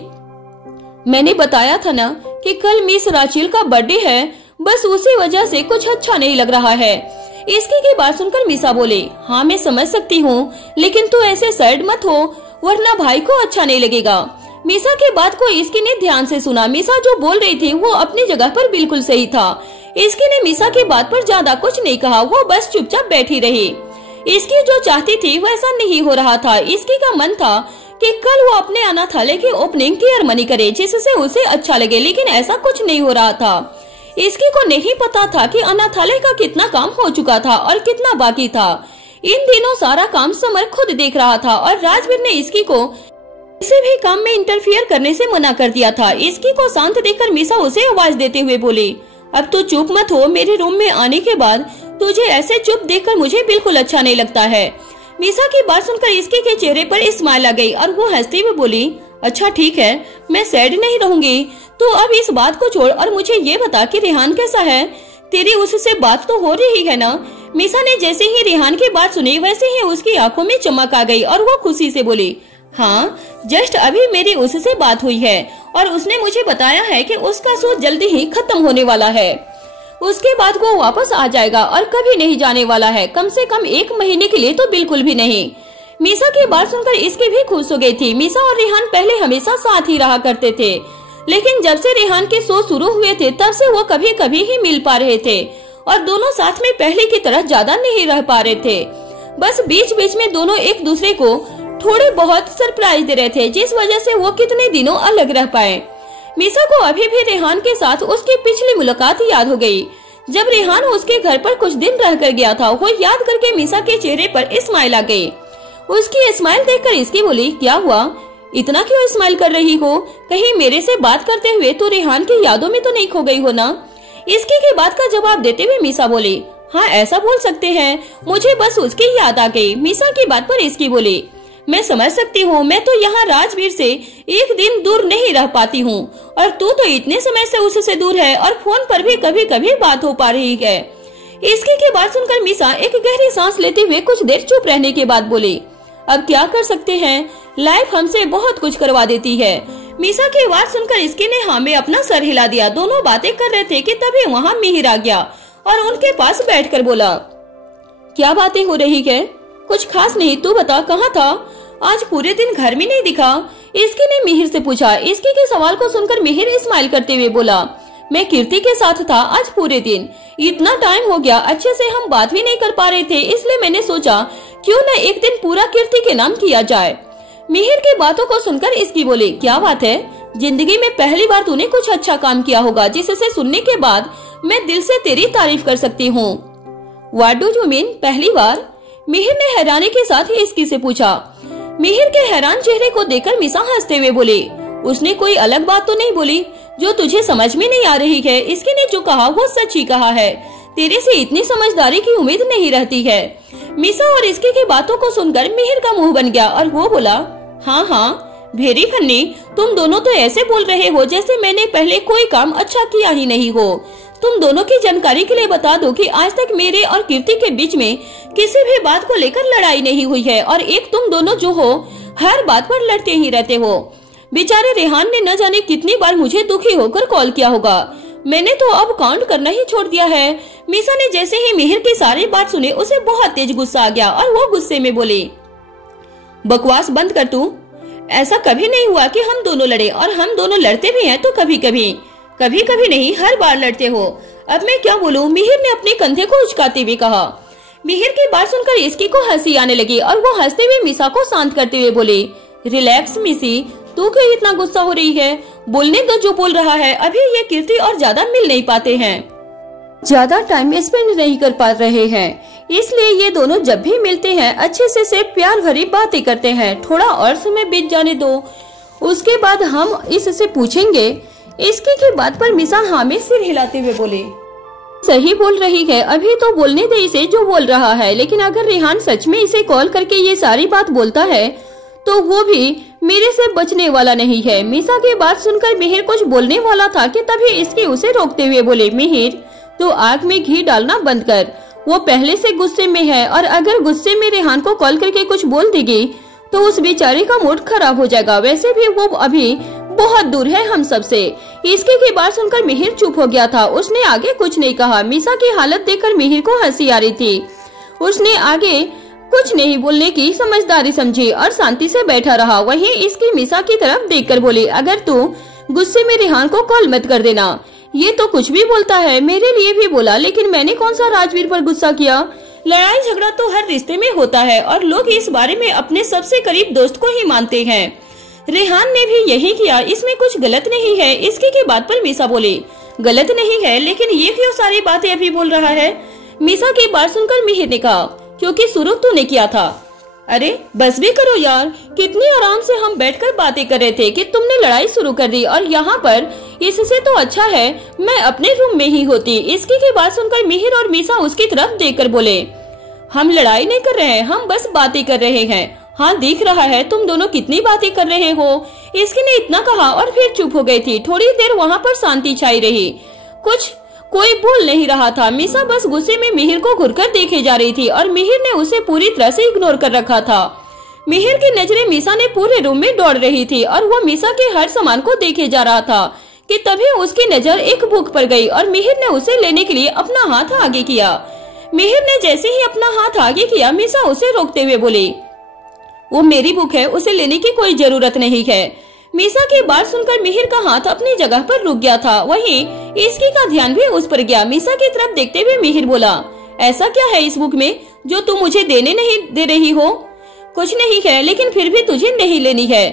मैंने बताया था ना कि कल मिस राचिल का बर्थडे है, बस उसी वजह से कुछ अच्छा नहीं लग रहा है। इसकी की बात सुनकर मीसा बोले, हाँ मैं समझ सकती हूँ, लेकिन तू ऐसे सैड मत हो वरना भाई को अच्छा नहीं लगेगा। मीसा की बात को इसकी ने ध्यान से सुना। मीसा जो बोल रही थी वो अपनी जगह पर बिल्कुल सही था। इसकी ने मीसा की बात पर ज्यादा कुछ नहीं कहा, वो बस चुपचाप बैठी रही। इसकी जो चाहती थी वैसा नहीं हो रहा था। इसकी का मन था कि कल वो अपने अनाथालय की ओपनिंग की अर्मनी करे जिससे उसे अच्छा लगे, लेकिन ऐसा कुछ नहीं हो रहा था। इसकी को नहीं पता था कि अनाथालय का कितना काम हो चुका था और कितना बाकी था। इन दिनों सारा काम समर खुद देख रहा था और राजवीर ने इसकी को किसी भी काम में इंटरफियर करने से मना कर दिया था। इसकी को शांत देखकर मीसा उसे आवाज देते हुए बोली, अब तो चुप मत हो, मेरे रूम में आने के बाद तुझे ऐसे चुप देखकर मुझे बिल्कुल अच्छा नहीं लगता है। मीसा की बात सुनकर इसके के चेहरे पर स्माइल आ गई और वो हंसते हुए बोली, अच्छा ठीक है, मैं सैड नहीं रहूंगी, तो अब इस बात को छोड़ और मुझे ये बता कि रेहान कैसा है? तेरी उससे बात तो हो रही है ना? मीसा ने जैसे ही रेहान की बात सुनी वैसे ही उसकी आंखों में चमक आ गई और वो खुशी से बोली, हाँ जस्ट अभी मेरी उससे बात हुई है और उसने मुझे बताया है कि उसका शो जल्दी ही खत्म होने वाला है। उसके बाद वो वापस आ जाएगा और कभी नहीं जाने वाला है, कम से कम 1 महीने के लिए तो बिल्कुल भी नहीं। मीसा की बात सुनकर इसकी भी खुश हो गई थी। मीसा और रेहान पहले हमेशा साथ ही रहा करते थे, लेकिन जब से रेहान के शो शुरू हुए थे तब से वो कभी कभी ही मिल पा रहे थे और दोनों साथ में पहले की तरह ज्यादा नहीं रह पा रहे थे। बस बीच बीच में दोनों एक दूसरे को थोड़े बहुत सरप्राइज दे रहे थे, जिस वजह से वो कितने दिनों अलग रह पाए। मीसा को अभी भी रेहान के साथ उसकी पिछली मुलाकात याद हो गई, जब रेहान उसके घर पर कुछ दिन रह कर गया था। वो याद करके मीसा के चेहरे पर स्माइल आ गई। उसकी स्माइल देखकर इसकी बोली, क्या हुआ, इतना क्यों स्माइल कर रही हो? कहीं मेरे से बात करते हुए तो रेहान की यादों में तो नहीं खो गई हो ना? इसकी की बात का जवाब देते हुए मीसा बोली, हाँ ऐसा बोल सकते हैं, मुझे बस उसकी याद आ गई। मीसा की बात पर इसकी बोली, मैं समझ सकती हूँ, मैं तो यहाँ राजवीर से एक दिन दूर नहीं रह पाती हूँ और तू तो इतने समय से उससे दूर है और फोन पर भी कभी कभी बात हो पा रही है। इसकी की बात सुनकर मीसा एक गहरी सांस लेते हुए कुछ देर चुप रहने के बाद बोली, अब क्या कर सकते हैं, लाइफ हमसे बहुत कुछ करवा देती है। मीसा की बात सुनकर इसकी ने हाँ में अपना सर हिला दिया। दोनों बातें कर रहे थे कि तभी वहाँ मिहिर आ गया और उनके पास बैठकर बोला, क्या बातें हो रही है? कुछ खास नहीं, तू बता कहाँ था? आज पूरे दिन घर में नहीं दिखा। इसकी ने मिहिर से पूछा। इसकी के सवाल को सुनकर मिहिर स्माइल करते हुए बोला, मैं कीर्ति के साथ था आज पूरे दिन। इतना टाइम हो गया, अच्छे से हम बात भी नहीं कर पा रहे थे, इसलिए मैंने सोचा क्यों न एक दिन पूरा कीर्ति के नाम किया जाए। मिहिर की बातों को सुनकर इसकी बोली, क्या बात है, जिंदगी में पहली बार तूने कुछ अच्छा काम किया होगा जिससे सुनने के बाद मैं दिल से तेरी तारीफ कर सकती हूँ। व्हाट डू यू मीन, पहली बार? मिहिर ने हैरानी के साथ ही इसकी से पूछा। मिहिर के हैरान चेहरे को देखकर मीसा हंसते हुए बोली, उसने कोई अलग बात तो नहीं बोली जो तुझे समझ में नहीं आ रही है? इसकी ने जो कहा वो सच ही कहा है, तेरे से इतनी समझदारी की उम्मीद नहीं रहती है। मीसा और इसकी की बातों को सुनकर मिहिर का मुंह बन गया और वो बोला, हाँ हाँ भेरी फन्नी, तुम दोनों तो ऐसे बोल रहे हो जैसे मैंने पहले कोई काम अच्छा किया ही नहीं हो। तुम दोनों की जानकारी के लिए बता दो कि आज तक मेरे और कीर्ति के बीच में किसी भी बात को लेकर लड़ाई नहीं हुई है और एक तुम दोनों जो हो हर बात पर लड़ते ही रहते हो। बेचारे रेहान ने न जाने कितनी बार मुझे दुखी होकर कॉल किया होगा, मैंने तो अब काउंट करना ही छोड़ दिया है। मीसा ने जैसे ही मिहिर की सारी बात सुनी उसे बहुत तेज गुस्सा आ गया और वो गुस्से में बोली, बकवास बंद कर तू, ऐसा कभी नहीं हुआ कि हम दोनों लड़े और हम दोनों लड़ते भी हैं तो कभी कभी नहीं, हर बार लड़ते हो। अब मैं क्या बोलूं? मिहिर ने अपने कंधे को उचकाते हुए कहा। मिहिर की बात सुनकर इसकी को हंसी आने लगी और वो हंसते हुए मीसा को शांत करते हुए बोली, रिलैक्स मिसी, तू क्यों इतना गुस्सा हो रही है? बोलने दो जो बोल रहा है, अभी ये कीर्ति और ज्यादा मिल नहीं पाते हैं, ज्यादा टाइम स्पेंड नहीं कर पा रहे हैं, इसलिए ये दोनों जब भी मिलते हैं अच्छे से सिर्फ प्यार भरी बातें करते हैं। थोड़ा और समय बीत जाने दो, उसके बाद हम इससे पूछेंगे। इसकी की बात पर मीसा हाँ में सिर हिलाते हुए बोले, सही बोल रही है, अभी तो बोलने दे इसे जो बोल रहा है, लेकिन अगर रेहान सच में इसे कॉल करके ये सारी बात बोलता है तो वो भी मेरे से बचने वाला नहीं है। मीसा की बात सुनकर मिहिर कुछ बोलने वाला था कि तभी इसकी उसे रोकते हुए बोले, मिहिर तो आग में घी डालना बंद कर, वो पहले से गुस्से में है और अगर गुस्से में रेहान को कॉल करके कुछ बोल देगी तो उस बेचारे का मूड खराब हो जाएगा, वैसे भी वो अभी बहुत दूर है हम सबसे। इसके की बात सुनकर मिहिर चुप हो गया था, उसने आगे कुछ नहीं कहा। मीसा की हालत देखकर मिहिर को हंसी आ रही थी, उसने आगे कुछ नहीं बोलने की समझदारी समझी और शांति से बैठा रहा। वहीं इसकी मीसा की तरफ देखकर बोली, अगर तू गुस्से में रेहान को कॉल मत कर देना, ये तो कुछ भी बोलता है, मेरे लिए भी बोला, लेकिन मैंने कौन सा राजवीर पर गुस्सा किया? लड़ाई झगड़ा तो हर रिश्ते में होता है और लोग इस बारे में अपने सबसे करीब दोस्त को ही मानते हैं। रेहान ने भी यही किया, इसमें कुछ गलत नहीं है। इसकी की बात पर मीसा बोली, गलत नहीं है, लेकिन ये क्यों सारी बातें अभी बोल रहा है? मीसा की बात सुनकर मिहिर ने कहा, क्योंकि शुरू तूने किया था। अरे बस भी करो यार, कितनी आराम से हम बैठकर बातें कर रहे थे कि तुमने लड़ाई शुरू कर दी और यहाँ पर इससे तो अच्छा है मैं अपने रूम में ही होती। इसकी की बात सुनकर मिहिर और मीसा उसकी तरफ देखकर बोले, हम लड़ाई नहीं कर रहे हैं, हम बस बातें कर रहे हैं। हाँ दिख रहा है तुम दोनों कितनी बातें कर रहे हो। इसकी ने इतना कहा और फिर चुप हो गई थी। थोड़ी देर वहाँ पर शांति छाई रही, कोई बोल नहीं रहा था। मीसा बस गुस्से में मिहिर को घुरकर देखे जा रही थी और मिहिर ने उसे पूरी तरह से इग्नोर कर रखा था। मिहिर की नजरें मीसा ने पूरे रूम में दौड़ रही थी और वो मीसा के हर सामान को देखे जा रहा था कि तभी उसकी नजर एक बुक पर गई और मिहिर ने उसे लेने के लिए अपना हाथ आगे किया। मिहिर ने जैसे ही अपना हाथ आगे किया, मीसा उसे रोकते हुए बोली, वो मेरी बुक है, उसे लेने की कोई जरूरत नहीं है। मीसा की बात सुनकर मिहिर का हाथ अपनी जगह पर रुक गया था, वहीं इसकी का ध्यान भी उस पर गया। मीसा की तरफ देखते हुए मिहिर बोला, ऐसा क्या है इस बुक में जो तुम मुझे देने नहीं दे रही हो? कुछ नहीं है, लेकिन फिर भी तुझे नहीं लेनी है।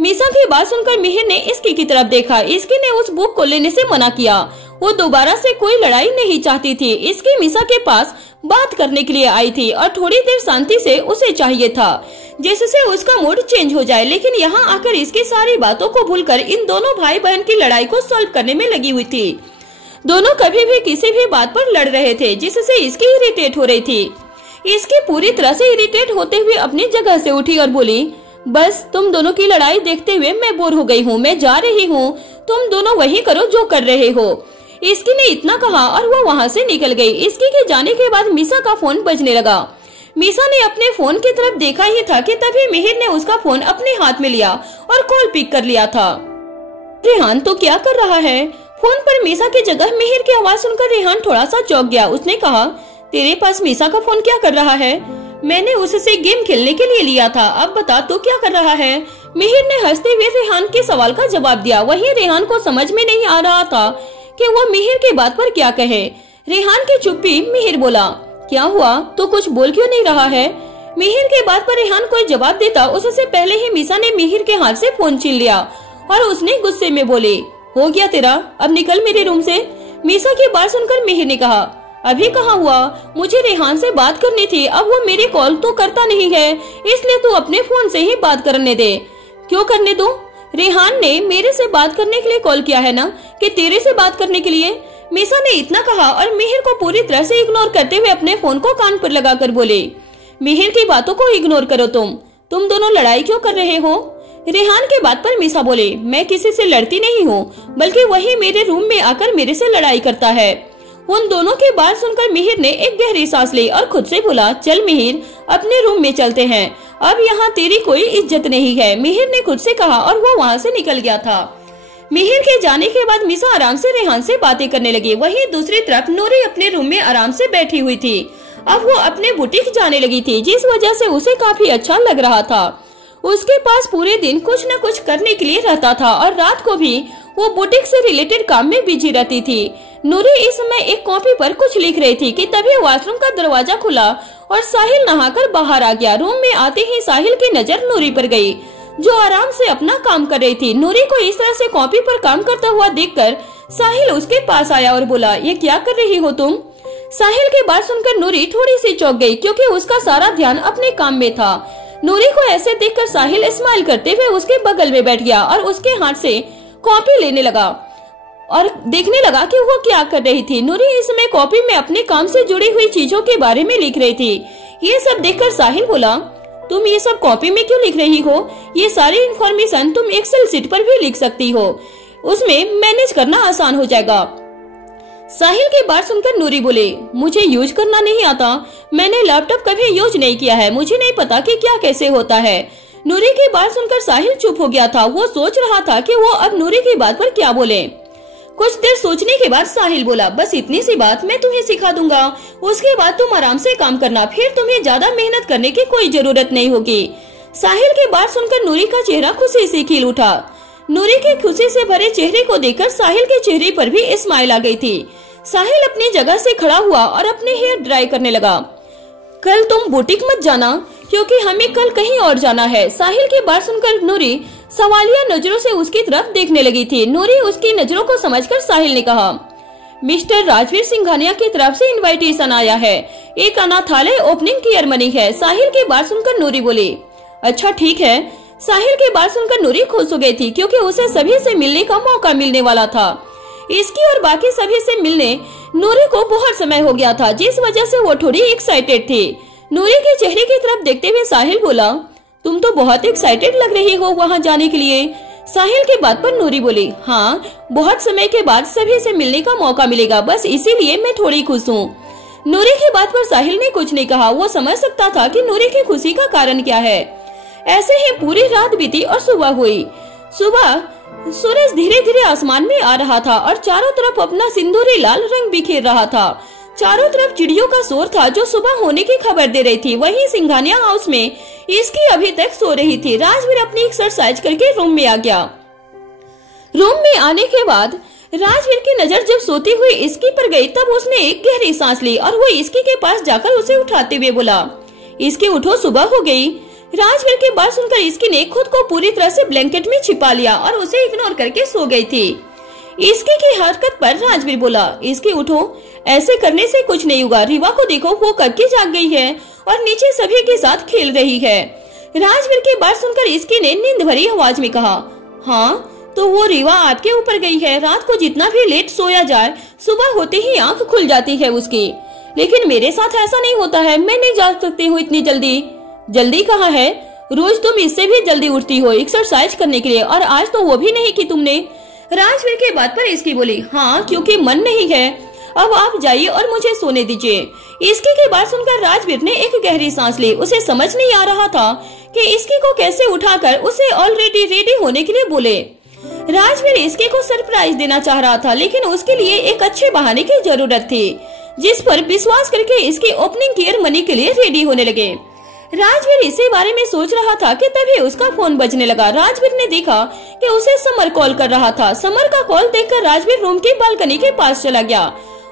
मीसा की बात सुनकर मिहिर ने इसकी की तरफ देखा। इसकी ने उस बुक को लेने से मना किया। वो दोबारा से कोई लड़ाई नहीं चाहती थी। इसकी मीसा के पास बात करने के लिए आई थी और थोड़ी देर शांति से उसे चाहिए था, जिससे उसका मूड चेंज हो जाए। लेकिन यहाँ आकर इसकी सारी बातों को भूलकर इन दोनों भाई बहन की लड़ाई को सॉल्व करने में लगी हुई थी। दोनों कभी भी किसी भी बात पर लड़ रहे थे, जिससे इसकी इरिटेट हो रही थी। इसकी पूरी तरह से इरिटेट होते हुए अपनी जगह से उठी और बोली, बस तुम दोनों की लड़ाई देखते हुए मैं बोर हो गई हूँ, मैं जा रही हूँ, तुम दोनों वही करो जो कर रहे हो। इसकी ने इतना कहा और वो वहाँ से निकल गई। इसकी के जाने के बाद मीसा का फोन बजने लगा। मीसा ने अपने फोन की तरफ देखा ही था कि तभी मिहिर ने उसका फोन अपने हाथ में लिया और कॉल पिक कर लिया था। रेहान तो क्या कर रहा है? फोन पर मीसा की जगह मिहिर की आवाज सुनकर रेहान थोड़ा सा चौंक गया। उसने कहा, तेरे पास मीसा का फोन क्या कर रहा है? मैंने उससे गेम खेलने के लिए लिया था, अब बता तू क्या कर रहा है? मिहिर ने हंसते हुए रेहान के सवाल का जवाब दिया। वहीं रेहान को समझ में नहीं आ रहा था कि वो मिहिर की बात पर क्या कहे। रेहान की चुप्पी मिहिर बोला, क्या हुआ, तो कुछ बोल क्यों नहीं रहा है? मिहिर के बात पर रेहान कोई जवाब देता उससे पहले ही मीसा ने मिहिर के हाथ से फोन छीन लिया और उसने गुस्से में बोली, हो गया तेरा, अब निकल मेरे रूम से। मीसा की बात सुनकर मिहिर ने कहा, अभी कहाँ हुआ, मुझे रेहान से बात करनी थी, अब वो मेरी कॉल तो करता नहीं है, इसलिए तू अपने फोन से ही बात करने दे। क्यों करने दो? रेहान ने मेरे से बात करने के लिए कॉल किया है ना, कि तेरे से बात करने के लिए? मीसा ने इतना कहा और मिहिर को पूरी तरह से इग्नोर करते हुए अपने फोन को कान पर लगाकर बोले, मिहिर की बातों को इग्नोर करो, तुम दोनों लड़ाई क्यों कर रहे हो? रेहान के बात पर मीसा बोले, मैं किसी से लड़ती नहीं हूँ, बल्कि वही मेरे रूम में आकर मेरे से लड़ाई करता है। उन दोनों की बात सुनकर मिहिर ने एक गहरी सांस ली और खुद से बोला, चल मिहिर, अपने रूम में चलते हैं, अब यहाँ तेरी कोई इज्जत नहीं है। मिहिर ने खुद से कहा और वो वहाँ से निकल गया था। मिहिर के जाने के बाद मीसा आराम से रेहान से बातें करने लगी। वहीं दूसरी तरफ नूरी अपने रूम में आराम से बैठी हुई थी। अब वो अपने बुटीक जाने लगी थी, जिस वजह से उसे काफी अच्छा लग रहा था। उसके पास पूरे दिन कुछ न कुछ करने के लिए रहता था और रात को भी वो बुटीक से रिलेटेड काम में बिजी रहती थी। नूरी इस समय एक कॉपी पर कुछ लिख रही थी कि तभी वॉशरूम का दरवाजा खुला और साहिल नहाकर बाहर आ गया। रूम में आते ही साहिल की नजर नूरी पर गई, जो आराम से अपना काम कर रही थी। नूरी को इस तरह से कॉपी पर काम करता हुआ देखकर साहिल उसके पास आया और बोला, ये क्या कर रही हो तुम? साहिल की बात सुनकर नूरी थोड़ी सी चौंक गई, क्योंकि उसका सारा ध्यान अपने काम में था। नूरी को ऐसे देखकर साहिल स्माइल करते हुए उसके बगल में बैठ गया और उसके हाथ से कॉपी लेने लगा और देखने लगा कि वो क्या कर रही थी। नूरी इस समय कॉपी में अपने काम से जुड़ी हुई चीजों के बारे में लिख रही थी। ये सब देखकर साहिल बोला, तुम ये सब कॉपी में क्यों लिख रही हो? ये सारी इन्फॉर्मेशन तुम एक्सेल शीट पर भी लिख सकती हो, उसमें मैनेज करना आसान हो जाएगा। साहिल की बात सुनकर नूरी बोले, मुझे यूज करना नहीं आता, मैंने लैपटॉप कभी यूज नहीं किया है, मुझे नहीं पता कि क्या कैसे होता है। नूरी की बात सुनकर साहिल चुप हो गया था। वो सोच रहा था कि वो अब नूरी की बात पर क्या बोले। कुछ देर सोचने के बाद साहिल बोला, बस इतनी सी बात, मैं तुम्हें सिखा दूंगा, उसके बाद तुम आराम से काम करना, फिर तुम्हें ज्यादा मेहनत करने की कोई जरूरत नहीं होगी। साहिल की बात सुनकर नूरी का चेहरा खुशी से खिल उठा। नूरी के खुशी से भरे चेहरे को देखकर साहिल के चेहरे पर भी स्माइल आ गई थी। साहिल अपनी जगह से खड़ा हुआ और अपने हेयर ड्राई करने लगा। कल तुम बुटीक मत जाना, क्योंकि हमें कल कहीं और जाना है। साहिल की बात सुनकर नूरी सवालिया नजरों से उसकी तरफ देखने लगी थी। नूरी उसकी नजरों को समझकर साहिल ने कहा, मिस्टर राजवीर सिंघानिया की तरफ से इनविटेशन आया है, एक अनाथालय ओपनिंग की सेरेमनी है। साहिल की बात सुनकर नूरी बोली, अच्छा ठीक है। साहिल की बात सुनकर नूरी खुश हो गई थी, क्योंकि उसे सभी से मिलने का मौका मिलने वाला था। इसकी और बाकी सभी से मिलने नूरी को बहुत समय हो गया था, जिस वजह से वो थोड़ी एक्साइटेड थी। नूरी के चेहरे की तरफ देखते हुए साहिल बोला, तुम तो बहुत एक्साइटेड लग रही हो वहाँ जाने के लिए। साहिल की बात पर नूरी बोली, हाँ, बहुत समय के बाद सभी से मिलने का मौका मिलेगा, बस इसीलिए मैं थोड़ी खुश हूँ। नूरी की बात पर साहिल ने कुछ नहीं कहा। वो समझ सकता था कि नूरी की खुशी का कारण क्या है। ऐसे ही पूरी रात बीती और सुबह हुई। सुबह सूरज धीरे धीरे आसमान में आ रहा था और चारों तरफ अपना सिंदूरी लाल रंग बिखेर रहा था। चारों तरफ चिड़ियों का शोर था, जो सुबह होने की खबर दे रही थी। वहीं सिंघानिया हाउस में इसकी अभी तक सो रही थी। राजवीर अपनी एक्सरसाइज करके रूम में आ गया। रूम में आने के बाद राजवीर की नजर जब सोती हुई इसकी पर गई, तब उसने एक गहरी सांस ली और वो इसकी के पास जाकर उसे उठाते हुए बोला, इसकी उठो, सुबह हो गई। राजवीर की बात सुनकर इसकी ने खुद को पूरी तरह से ब्लैंकेट में छिपा लिया और उसे इग्नोर करके सो गई थी। इसकी की हरकत पर राजवीर बोला, इसकी उठो, ऐसे करने से कुछ नहीं होगा। रीवा को देखो, वो कब की जाग गई है और नीचे सभी के साथ खेल रही है। राजवीर की बात सुनकर इसकी ने नींद भरी आवाज में कहा, हाँ तो वो रीवा आपके ऊपर गई है। रात को जितना भी लेट सोया जाए, सुबह होते ही आंख खुल जाती है उसकी, लेकिन मेरे साथ ऐसा नहीं होता है। मैं नहीं जा सकती हूँ इतनी जल्दी। जल्दी कहाँ है, रोज तुम इससे भी जल्दी उठती हो एक्सरसाइज करने के लिए, और आज तो वो भी नहीं की तुमने। राजवीर की बात पर इसकी बोली, हाँ क्योंकि मन नहीं है। अब आप जाइए और मुझे सोने दीजिए। इसकी की बात सुनकर राजवीर ने एक गहरी सांस ली। उसे समझ नहीं आ रहा था कि इसकी को कैसे उठाकर उसे ऑलरेडी रेडी होने के लिए बोले। राजवीर इसकी को सरप्राइज देना चाह रहा था, लेकिन उसके लिए एक अच्छे बहाने की जरूरत थी, जिस पर विश्वास करके इसकी ओपनिंग केयर मनी के लिए रेडी होने लगे। राजवीर इसी बारे में सोच रहा था कि तभी उसका फोन बजने लगा। राजवीर ने देखा कि उसे समर कॉल कर रहा था। समर का कॉल देखकर राजवीर रूम की बालकनी के पास चला गया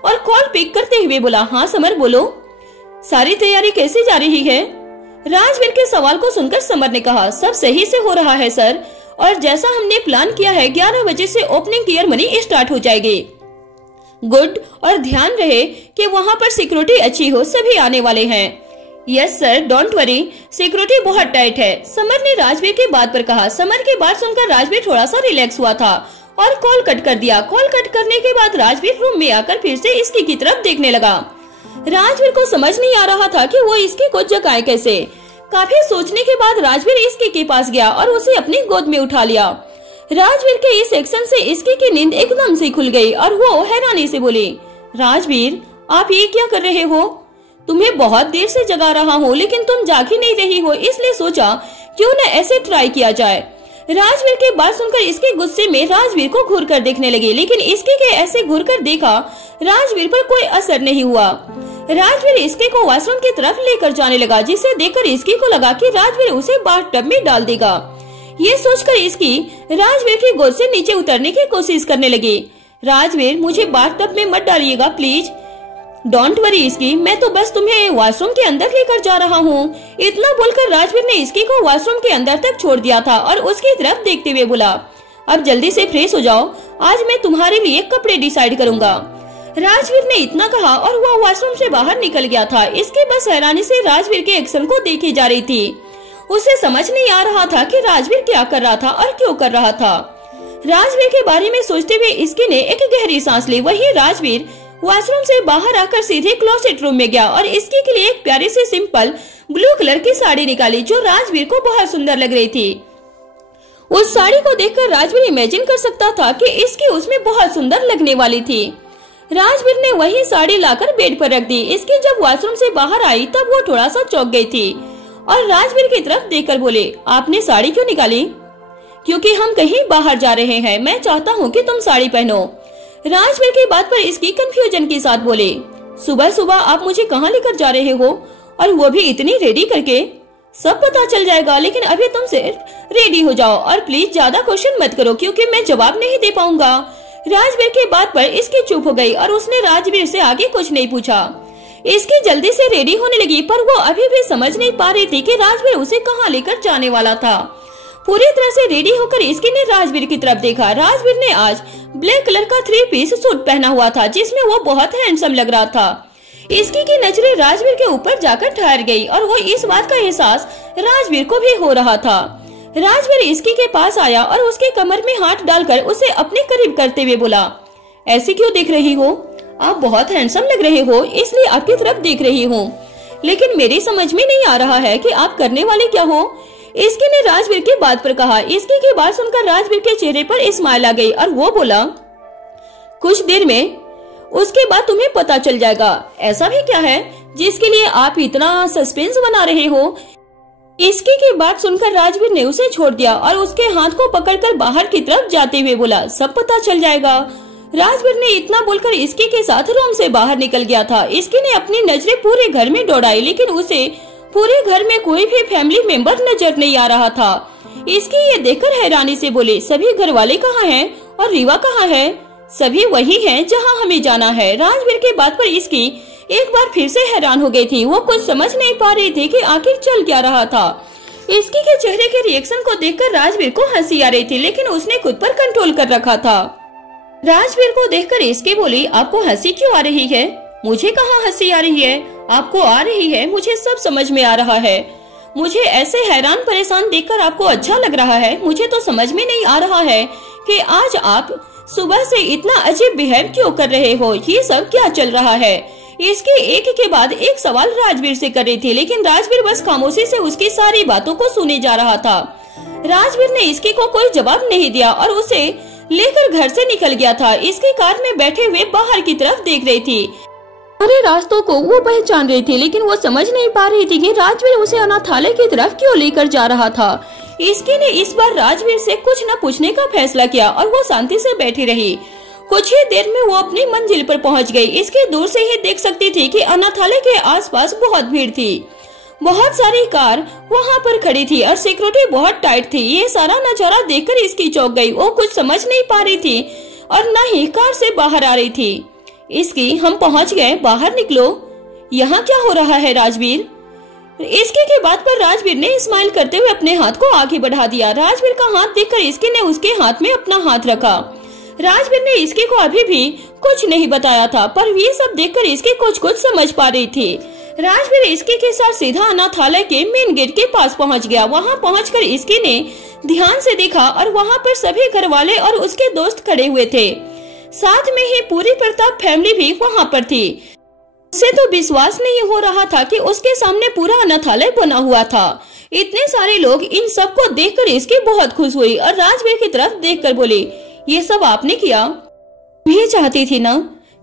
और कॉल पिक करते हुए बोला, हाँ समर बोलो, सारी तैयारी कैसी जा रही है? राजवीर के सवाल को सुनकर समर ने कहा, सब सही से हो रहा है सर, और जैसा हमने प्लान किया है 11 बजे से ओपनिंग केयर मनी स्टार्ट हो जाएगी। गुड, और ध्यान रहे कि वहाँ पर सिक्योरिटी अच्छी हो, सभी आने वाले हैं। Yes sir, don't worry, security बहुत टाइट है, समर ने राजवीर की बात पर कहा। समर की बात सुनकर राजवीर थोड़ा सा रिलैक्स हुआ था और कॉल कट कर दिया। कॉल कट करने के बाद राजवीर रूम में आकर फिर से इसकी की तरफ देखने लगा। राजवीर को समझ नहीं आ रहा था कि वो इसकी को जगाए कैसे। काफी सोचने के बाद राजवीर इसकी के पास गया और उसे अपनी गोद में उठा लिया। राजवीर के इस एक्शन से इसकी की नींद एकदम से खुल गई और वो हैरानी से बोली, राजवीर आप ये क्या कर रहे हो? तुम्हें बहुत देर से जगा रहा हूँ, लेकिन तुम जाग ही नहीं रही हो, इसलिए सोचा क्यों न ऐसे ट्राई किया जाए। राजवीर की बात सुनकर इसके गुस्से में राजवीर को घूर कर देखने लगी, लेकिन इसके के ऐसे घूर कर देखा राजवीर पर कोई असर नहीं हुआ। राजवीर इसके को वॉशरूम की तरफ लेकर जाने लगा, जिसे देखकर इसकी को लगा कि राजवीर उसे बाथटब में डाल देगा। ये सोचकर इसकी राजवीर की गोद से नीचे उतरने की कोशिश करने लगी। राजवीर मुझे बाथटब में मत डालिएगा प्लीज। डोंट वरी इसकी, मैं तो बस तुम्हें वॉशरूम के अंदर लेकर जा रहा हूँ। इतना बोलकर राजवीर ने इसकी को वॉशरूम के अंदर तक छोड़ दिया था और उसकी तरफ देखते हुए बोला, अब जल्दी से फ्रेश हो जाओ, आज मैं तुम्हारे लिए कपड़े डिसाइड करूंगा। राजवीर ने इतना कहा और वह वॉशरूम से बाहर निकल गया था। इसके बस हैरानी से राजवीर के एक्शन को देखी जा रही थी। उसे समझ नहीं आ रहा था कि राजवीर क्या कर रहा था और क्यों कर रहा था। राजवीर के बारे में सोचते हुए इसकी ने एक गहरी सांस ली। वही राजवीर वॉशरूम से बाहर आकर सीधे क्लोसेट रूम में गया और इसकी के लिए एक प्यारी सी सिंपल ब्लू कलर की साड़ी निकाली, जो राजवीर को बहुत सुंदर लग रही थी। उस साड़ी को देखकर राजवीर इमेजिन कर सकता था कि इसकी उसमें बहुत सुंदर लगने वाली थी। राजवीर ने वही साड़ी लाकर बेड पर रख दी। इसकी जब वॉशरूम से बाहर आई तब वो थोड़ा सा चौंक गई थी और राजवीर की तरफ देखकर बोले, आपने साड़ी क्यों निकाली? क्योंकि हम कहीं बाहर जा रहे हैं, मैं चाहता हूँ कि तुम साड़ी पहनो। राजवीर की बात पर इसकी कंफ्यूजन के साथ बोले, सुबह सुबह आप मुझे कहाँ लेकर जा रहे हो, और वो भी इतनी रेडी करके? सब पता चल जाएगा, लेकिन अभी तुम सिर्फ रेडी हो जाओ और प्लीज ज्यादा क्वेश्चन मत करो, क्योंकि मैं जवाब नहीं दे पाऊंगा। राजवीर की बात पर इसकी चुप हो गई और उसने राजवीर से आगे कुछ नहीं पूछा। इसकी जल्दी से रेडी होने लगी, पर वो अभी भी समझ नहीं पा रही थी कि राजवीर उसे कहाँ लेकर जाने वाला था। पूरी तरह से रेडी होकर इसकी ने राजवीर की तरफ देखा। राजवीर ने आज ब्लैक कलर का 3 पीस सूट पहना हुआ था, जिसमें वो बहुत हैंडसम लग रहा था। इसकी की नजरें राजवीर के ऊपर जाकर ठहर गई और वो इस बात का एहसास राजवीर को भी हो रहा था। राजवीर इसकी के पास आया और उसके कमर में हाथ डालकर उसे अपने करीब करते हुए बोला, ऐसे क्यों देख रही हो? आप बहुत हैंडसम लग रहे हो, इसलिए आपकी तरफ देख रही हूँ, लेकिन मेरी समझ में नहीं आ रहा है कि आप करने वाले क्या हो। इसकी ने राजवीर की बात पर कहा। इसकी की बात सुनकर राजवीर के चेहरे पर स्माइल आ गई और वो बोला, कुछ देर में उसके बाद तुम्हें पता चल जाएगा। ऐसा भी क्या है जिसके लिए आप इतना सस्पेंस बना रहे हो? इसकी की बात सुनकर राजवीर ने उसे छोड़ दिया और उसके हाथ को पकड़कर बाहर की तरफ जाते हुए बोला, सब पता चल जाएगा। राजवीर ने इतना बोलकर इसकी के साथ रूम से बाहर निकल गया था। इसकी ने अपनी नजरें पूरे घर में दौड़ाई, लेकिन उसे पूरे घर में कोई भी फैमिली मेंबर नजर नहीं आ रहा था। इसकी ये देखकर हैरानी से बोले, सभी घर वाले कहाँ हैं और रीवा कहाँ है? सभी वही हैं जहां हमें जाना है। राजवीर की बात पर इसकी एक बार फिर से हैरान हो गई थी। वो कुछ समझ नहीं पा रही थी कि आखिर चल क्या रहा था। इसकी के चेहरे के रिएक्शन को देखकर राजवीर को हंसी आ रही थी, लेकिन उसने खुद पर कंट्रोल कर रखा था। राजवीर को देखकर इसकी बोली, आपको हंसी क्यों आ रही है? मुझे कहाँ हंसी आ रही है, आपको आ रही है, मुझे सब समझ में आ रहा है। मुझे ऐसे हैरान परेशान देखकर आपको अच्छा लग रहा है। मुझे तो समझ में नहीं आ रहा है कि आज आप सुबह से इतना अजीब बिहेव क्यों कर रहे हो। ये सब क्या चल रहा है? इसके एक के बाद एक सवाल राजवीर से कर रही थी, लेकिन राजवीर बस खामोशी से उसकी सारी बातों को सुने जा रहा था। राजवीर ने इसकी को कोई जवाब नहीं दिया और उसे लेकर घर से निकल गया था। इसकी कार में बैठे हुए बाहर की तरफ देख रही थी। सारे रास्तों को वो पहचान रही थी, लेकिन वो समझ नहीं पा रही थी कि राजवीर उसे अनाथालय की तरफ क्यों लेकर जा रहा था। इसकी ने इस बार राजवीर से कुछ न पूछने का फैसला किया और वो शांति से बैठी रही। कुछ ही देर में वो अपनी मंजिल पर पहुंच गई। इसके दूर से ही देख सकती थी कि अनाथालय के आसपास बहुत भीड़ थी। बहुत सारी कार वहाँ पर खड़ी थी और सिक्योरिटी बहुत टाइट थी। ये सारा नजारा देखकर इसकी चौंक गई। वो कुछ समझ नहीं पा रही थी और न ही कार से बाहर आ रही थी। इसकी, हम पहुंच गए, बाहर निकलो। यहाँ क्या हो रहा है राजवीर? इसके के बात पर राजवीर ने स्माइल करते हुए अपने हाथ को आगे बढ़ा दिया। राजवीर का हाथ देखकर इसके ने उसके हाथ में अपना हाथ रखा। राजवीर ने इसके को अभी भी कुछ नहीं बताया था, पर ये सब देखकर इसके कुछ समझ पा रही थी। राजवीर इसके के साथ सीधा अनाथालय के मेन गेट के पास पहुंच गया। वहां पहुंचकर इसके ने ध्यान से देखा और वहां पर सभी घर वाले और उसके दोस्त खड़े हुए थे। साथ में ही पूरी प्रताप फैमिली भी वहाँ पर थी। उसे तो विश्वास नहीं हो रहा था कि उसके सामने पूरा अनाथालय बना हुआ था। इतने सारे लोग, इन सब को देखकर इसकी बहुत खुश हुई और राजवीर की तरफ देखकर बोली, ये सब आपने किया? भी चाहती थी ना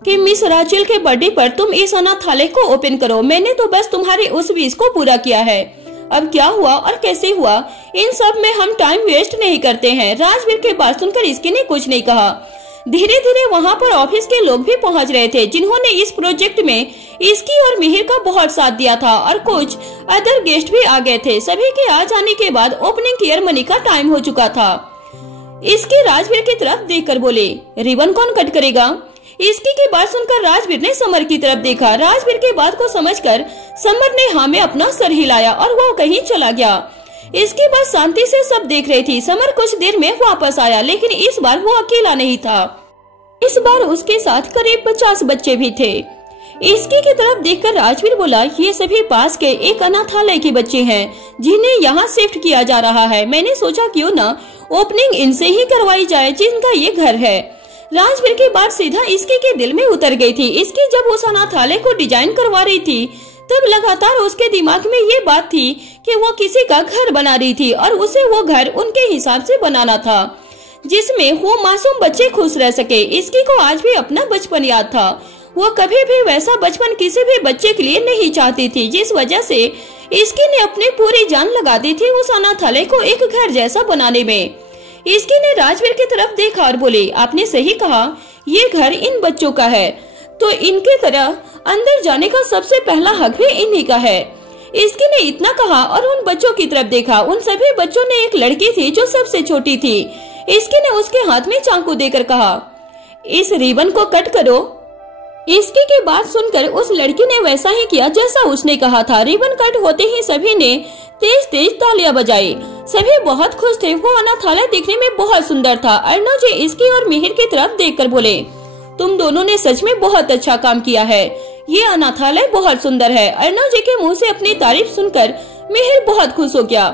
कि मिस राचेल के बर्थडे पर तुम इस अनाथालय को ओपन करो। मैंने तो बस तुम्हारी उस विश को पूरा किया है। अब क्या हुआ और कैसे हुआ, इन सब में हम टाइम वेस्ट नहीं करते हैं। राजवीर की बात सुनकर इसके ने कुछ नहीं कहा। धीरे धीरे वहाँ पर ऑफिस के लोग भी पहुँच रहे थे, जिन्होंने इस प्रोजेक्ट में इसकी और मिहिर का बहुत साथ दिया था और कुछ अदर गेस्ट भी आ गए थे। सभी के आ जाने के बाद ओपनिंग सेरेमनी का टाइम हो चुका था। इसकी राजवीर की तरफ देखकर बोले, रिबन कौन कट करेगा? इसकी की बात सुनकर राजवीर ने समर की तरफ देखा। राजवीर की बात को समझकर समर ने हाँ में अपना सर हिलाया और वो कहीं चला गया। इसकी बात शांति से सब देख रही थी। समर कुछ देर में वापस आया, लेकिन इस बार वो अकेला नहीं था। इस बार उसके साथ करीब 50 बच्चे भी थे। इसकी की तरफ देखकर राजवीर बोला, ये सभी पास के एक अनाथालय के बच्चे हैं जिन्हें यहाँ शिफ्ट किया जा रहा है। मैंने सोचा क्यों ना ओपनिंग इनसे ही करवाई जाए, जिनका ये घर है। राजवीर की बात सीधा इसकी के दिल में उतर गई थी। इसकी जब उस अनाथालय को डिजाइन करवा रही थी, तब लगातार उसके दिमाग में ये बात थी कि वो किसी का घर बना रही थी और उसे वो घर उनके हिसाब से बनाना था, जिसमें वो मासूम बच्चे खुश रह सके। इसकी को आज भी अपना बचपन याद था। वो कभी भी वैसा बचपन किसी भी बच्चे के लिए नहीं चाहती थी, जिस वजह से इसकी ने अपनी पूरी जान लगा दी थी उस अनाथालय को एक घर जैसा बनाने में। इसकी ने राजवीर की तरफ देखा और बोली, आपने सही कहा, ये घर इन बच्चों का है, तो इनके तरह अंदर जाने का सबसे पहला हक भी इन्हीं का है। इसकी ने इतना कहा और उन बच्चों की तरफ देखा। उन सभी बच्चों ने एक लड़की थी जो सबसे छोटी थी। इसकी ने उसके हाथ में चाकू देकर कहा, इस रिबन को कट करो। इसकी की बात सुनकर उस लड़की ने वैसा ही किया जैसा उसने कहा था। रिबन कट होते ही सभी ने तेज तेज तालियां बजाई। सभी बहुत खुश थे। वो अनाथालय दिखने में बहुत सुंदर था। अर्णव जी इसकी और मिहिर की तरफ देखकर बोले, तुम दोनों ने सच में बहुत अच्छा काम किया है। ये अनाथालय बहुत सुंदर है। अर्णव जी के मुंह से अपनी तारीफ सुनकर मिहिर बहुत खुश हो गया।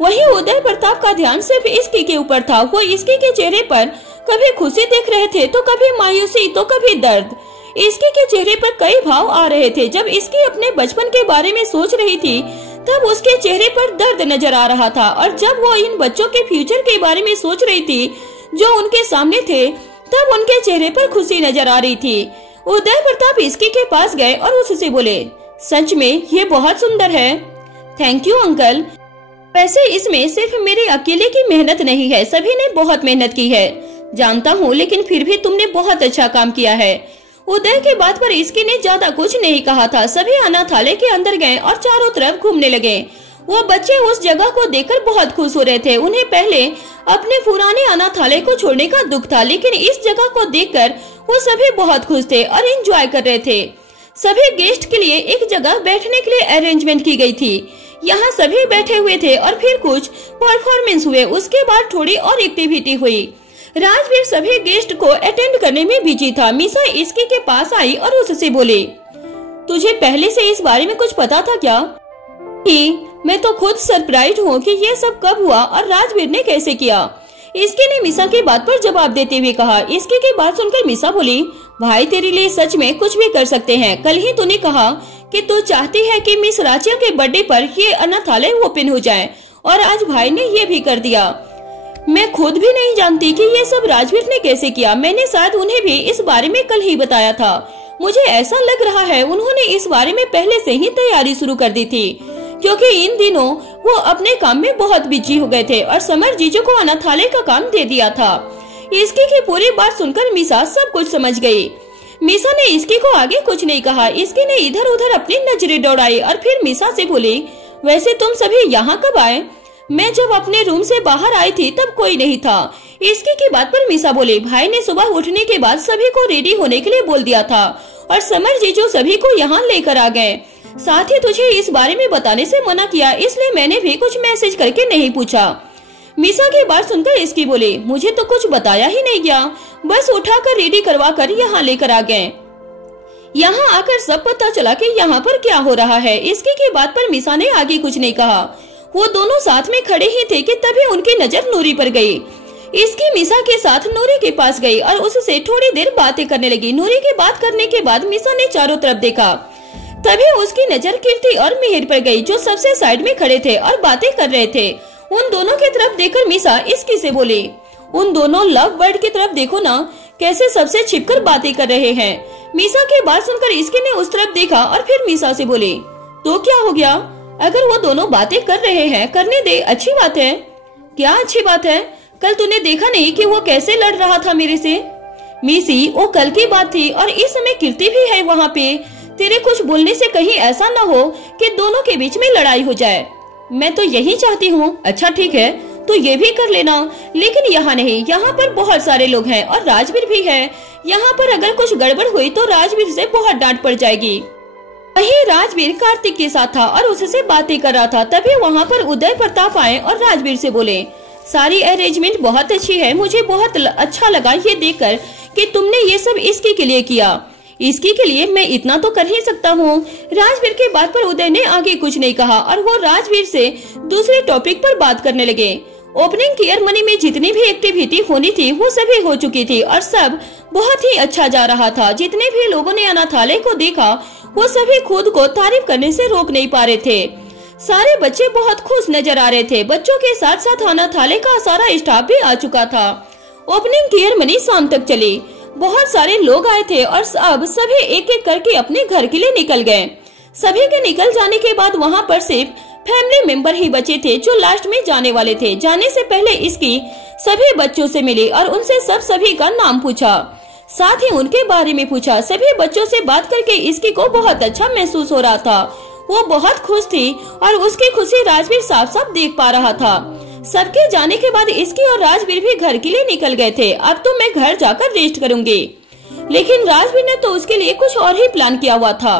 वहीं उदय प्रताप का ध्यान सिर्फ इसकी के ऊपर था। वो इसकी के चेहरे पर कभी खुशी देख रहे थे, तो कभी मायूसी, तो कभी दर्द। इसकी के चेहरे पर कई भाव आ रहे थे। जब इसकी अपने बचपन के बारे में सोच रही थी, तब उसके चेहरे पर दर्द नजर आ रहा था, और जब वो इन बच्चों के फ्यूचर के बारे में सोच रही थी जो उनके सामने थे, तब उनके चेहरे पर खुशी नजर आ रही थी। उदय प्रताप इसकी के पास गए और उससे बोले, सच में ये बहुत सुंदर है। Thank you uncle. वैसे इसमें सिर्फ मेरे अकेले की मेहनत नहीं है, सभी ने बहुत मेहनत की है, जानता हूँ, लेकिन फिर भी तुमने बहुत अच्छा काम किया है। उदय के बात पर इसकी ने ज्यादा कुछ नहीं कहा था। सभी अनाथालय के अंदर गए और चारों तरफ घूमने लगे। वो बच्चे उस जगह को देखकर बहुत खुश हो रहे थे। उन्हें पहले अपने पुराने अनाथालय को छोड़ने का दुख था, लेकिन इस जगह को देखकर वो सभी बहुत खुश थे और एंजॉय कर रहे थे। सभी गेस्ट के लिए एक जगह बैठने के लिए अरेंजमेंट की गई थी। यहाँ सभी बैठे हुए थे और फिर कुछ परफॉर्मेंस हुए। उसके बाद थोड़ी और एक्टिविटी हुई। राजवीर सभी गेस्ट को अटेंड करने में बिजी था। मीसा इसकी के पास आई और उससे बोले, तुझे पहले से इस बारे में कुछ पता था क्या? मैं तो खुद सरप्राइज हूँ कि ये सब कब हुआ और राजवीर ने कैसे किया। इसके ने मीसा की बात पर जवाब देते हुए कहा। इसके की बात सुनकर मीसा बोली, भाई तेरे लिए सच में कुछ भी कर सकते हैं। कल ही तूने कहा कि तू चाहती है कि मिस राचिया के बर्थडे पर ये अनाथालय ओपन हो जाए और आज भाई ने ये भी कर दिया। मैं खुद भी नहीं जानती कि ये सब राजवीर ने कैसे किया। मैंने शायद उन्हें भी इस बारे में कल ही बताया था। मुझे ऐसा लग रहा है उन्होंने इस बारे में पहले से ही तैयारी शुरू कर दी थी, क्योंकि इन दिनों वो अपने काम में बहुत बिजी हो गए थे और समर जीजू को अनाथालय का काम दे दिया था। इसकी की पूरी बात सुनकर मीसा सब कुछ समझ गई। मीसा ने इसकी को आगे कुछ नहीं कहा। इसकी ने इधर उधर अपनी नजरें दौड़ाई और फिर मीसा से बोली, वैसे तुम सभी यहाँ कब आए? मैं जब अपने रूम से बाहर आई थी तब कोई नहीं था। इसकी की बात पर मीसा बोले, भाई ने सुबह उठने के बाद सभी को रेडी होने के लिए बोल दिया था और समर जीजू सभी को यहाँ लेकर आ गए। साथ ही तुझे इस बारे में बताने से मना किया, इसलिए मैंने भी कुछ मैसेज करके नहीं पूछा। मीसा की बात सुनकर इसकी बोले, मुझे तो कुछ बताया ही नहीं गया, बस उठाकर रेडी करवा कर यहाँ लेकर आ गए। यहाँ आकर सब पता चला कि यहाँ पर क्या हो रहा है। इसकी की बात पर मीसा ने आगे कुछ नहीं कहा। वो दोनों साथ में खड़े ही थे कि तभी उनकी नजर नूरी पर गई। इसकी मीसा के साथ नूरी के पास गई और उससे थोड़ी देर बातें करने लगी। नूरी की बात करने के बाद मीसा ने चारों तरफ देखा, तभी उसकी नजर कीर्ति और मिहिर पर गई, जो सबसे साइड में खड़े थे और बातें कर रहे थे। उन दोनों की तरफ देखकर मीसा इसकी से बोली, उन दोनों लव बर्ड की तरफ देखो ना, कैसे सबसे छिपकर बातें कर रहे हैं। मीसा की बात सुनकर इसकी ने उस तरफ देखा और फिर मीसा से बोली, तो क्या हो गया? अगर वो दोनों बातें कर रहे हैं, करने दे, अच्छी बात है। क्या अच्छी बात है? कल तूने देखा नहीं कि वो कैसे लड़ रहा था मेरे से? मीसी, वो कल की बात थी और इस समय कीर्ति भी है वहाँ पे। तेरे कुछ बोलने से कहीं ऐसा न हो कि दोनों के बीच में लड़ाई हो जाए। मैं तो यही चाहती हूँ। अच्छा ठीक है, तो ये भी कर लेना, लेकिन यहाँ नहीं। यहाँ पर बहुत सारे लोग हैं और राजवीर भी है। यहाँ पर अगर कुछ गड़बड़ हुई तो राजवीर से बहुत डांट पड़ जाएगी। वहीं राजवीर कार्तिक के साथ था और उससे बातें कर रहा था। तभी वहाँ पर उदय प्रताप आए और राजवीर से बोले, सारी अरेंजमेंट बहुत अच्छी है। मुझे बहुत अच्छा लगा ये देखकर कि तुमने ये सब इसकी के लिए किया। इसकी के लिए मैं इतना तो कर ही सकता हूँ। राजवीर के बात पर उदय ने आगे कुछ नहीं कहा और वो राजवीर से दूसरे टॉपिक पर बात करने लगे। ओपनिंग सेरेमनी में जितनी भी एक्टिविटी होनी थी वो सभी हो चुकी थी और सब बहुत ही अच्छा जा रहा था। जितने भी लोगों ने अनाथालय को देखा वो सभी खुद को तारीफ करने से रोक नहीं पा रहे थे। सारे बच्चे बहुत खुश नजर आ रहे थे। बच्चों के साथ साथ अनाथालय का सारा स्टाफ भी आ चुका था। ओपनिंग सेरेमनी शाम तक चली। बहुत सारे लोग आए थे और अब सभी एक एक करके अपने घर के लिए निकल गए। सभी के निकल जाने के बाद वहाँ पर सिर्फ फैमिली मेंबर ही बचे थे जो लास्ट में जाने वाले थे। जाने से पहले इसकी सभी बच्चों से मिली और उनसे सभी का नाम पूछा, साथ ही उनके बारे में पूछा। सभी बच्चों से बात करके इसकी को बहुत अच्छा महसूस हो रहा था। वो बहुत खुश थी और उसकी खुशी राजवीर साफ साफ देख पा रहा था। सबके जाने के बाद इसकी और राजवीर भी घर के लिए निकल गए थे। अब तो मैं घर जाकर रेस्ट करूंगी, लेकिन राजवीर ने तो उसके लिए कुछ और ही प्लान किया हुआ था।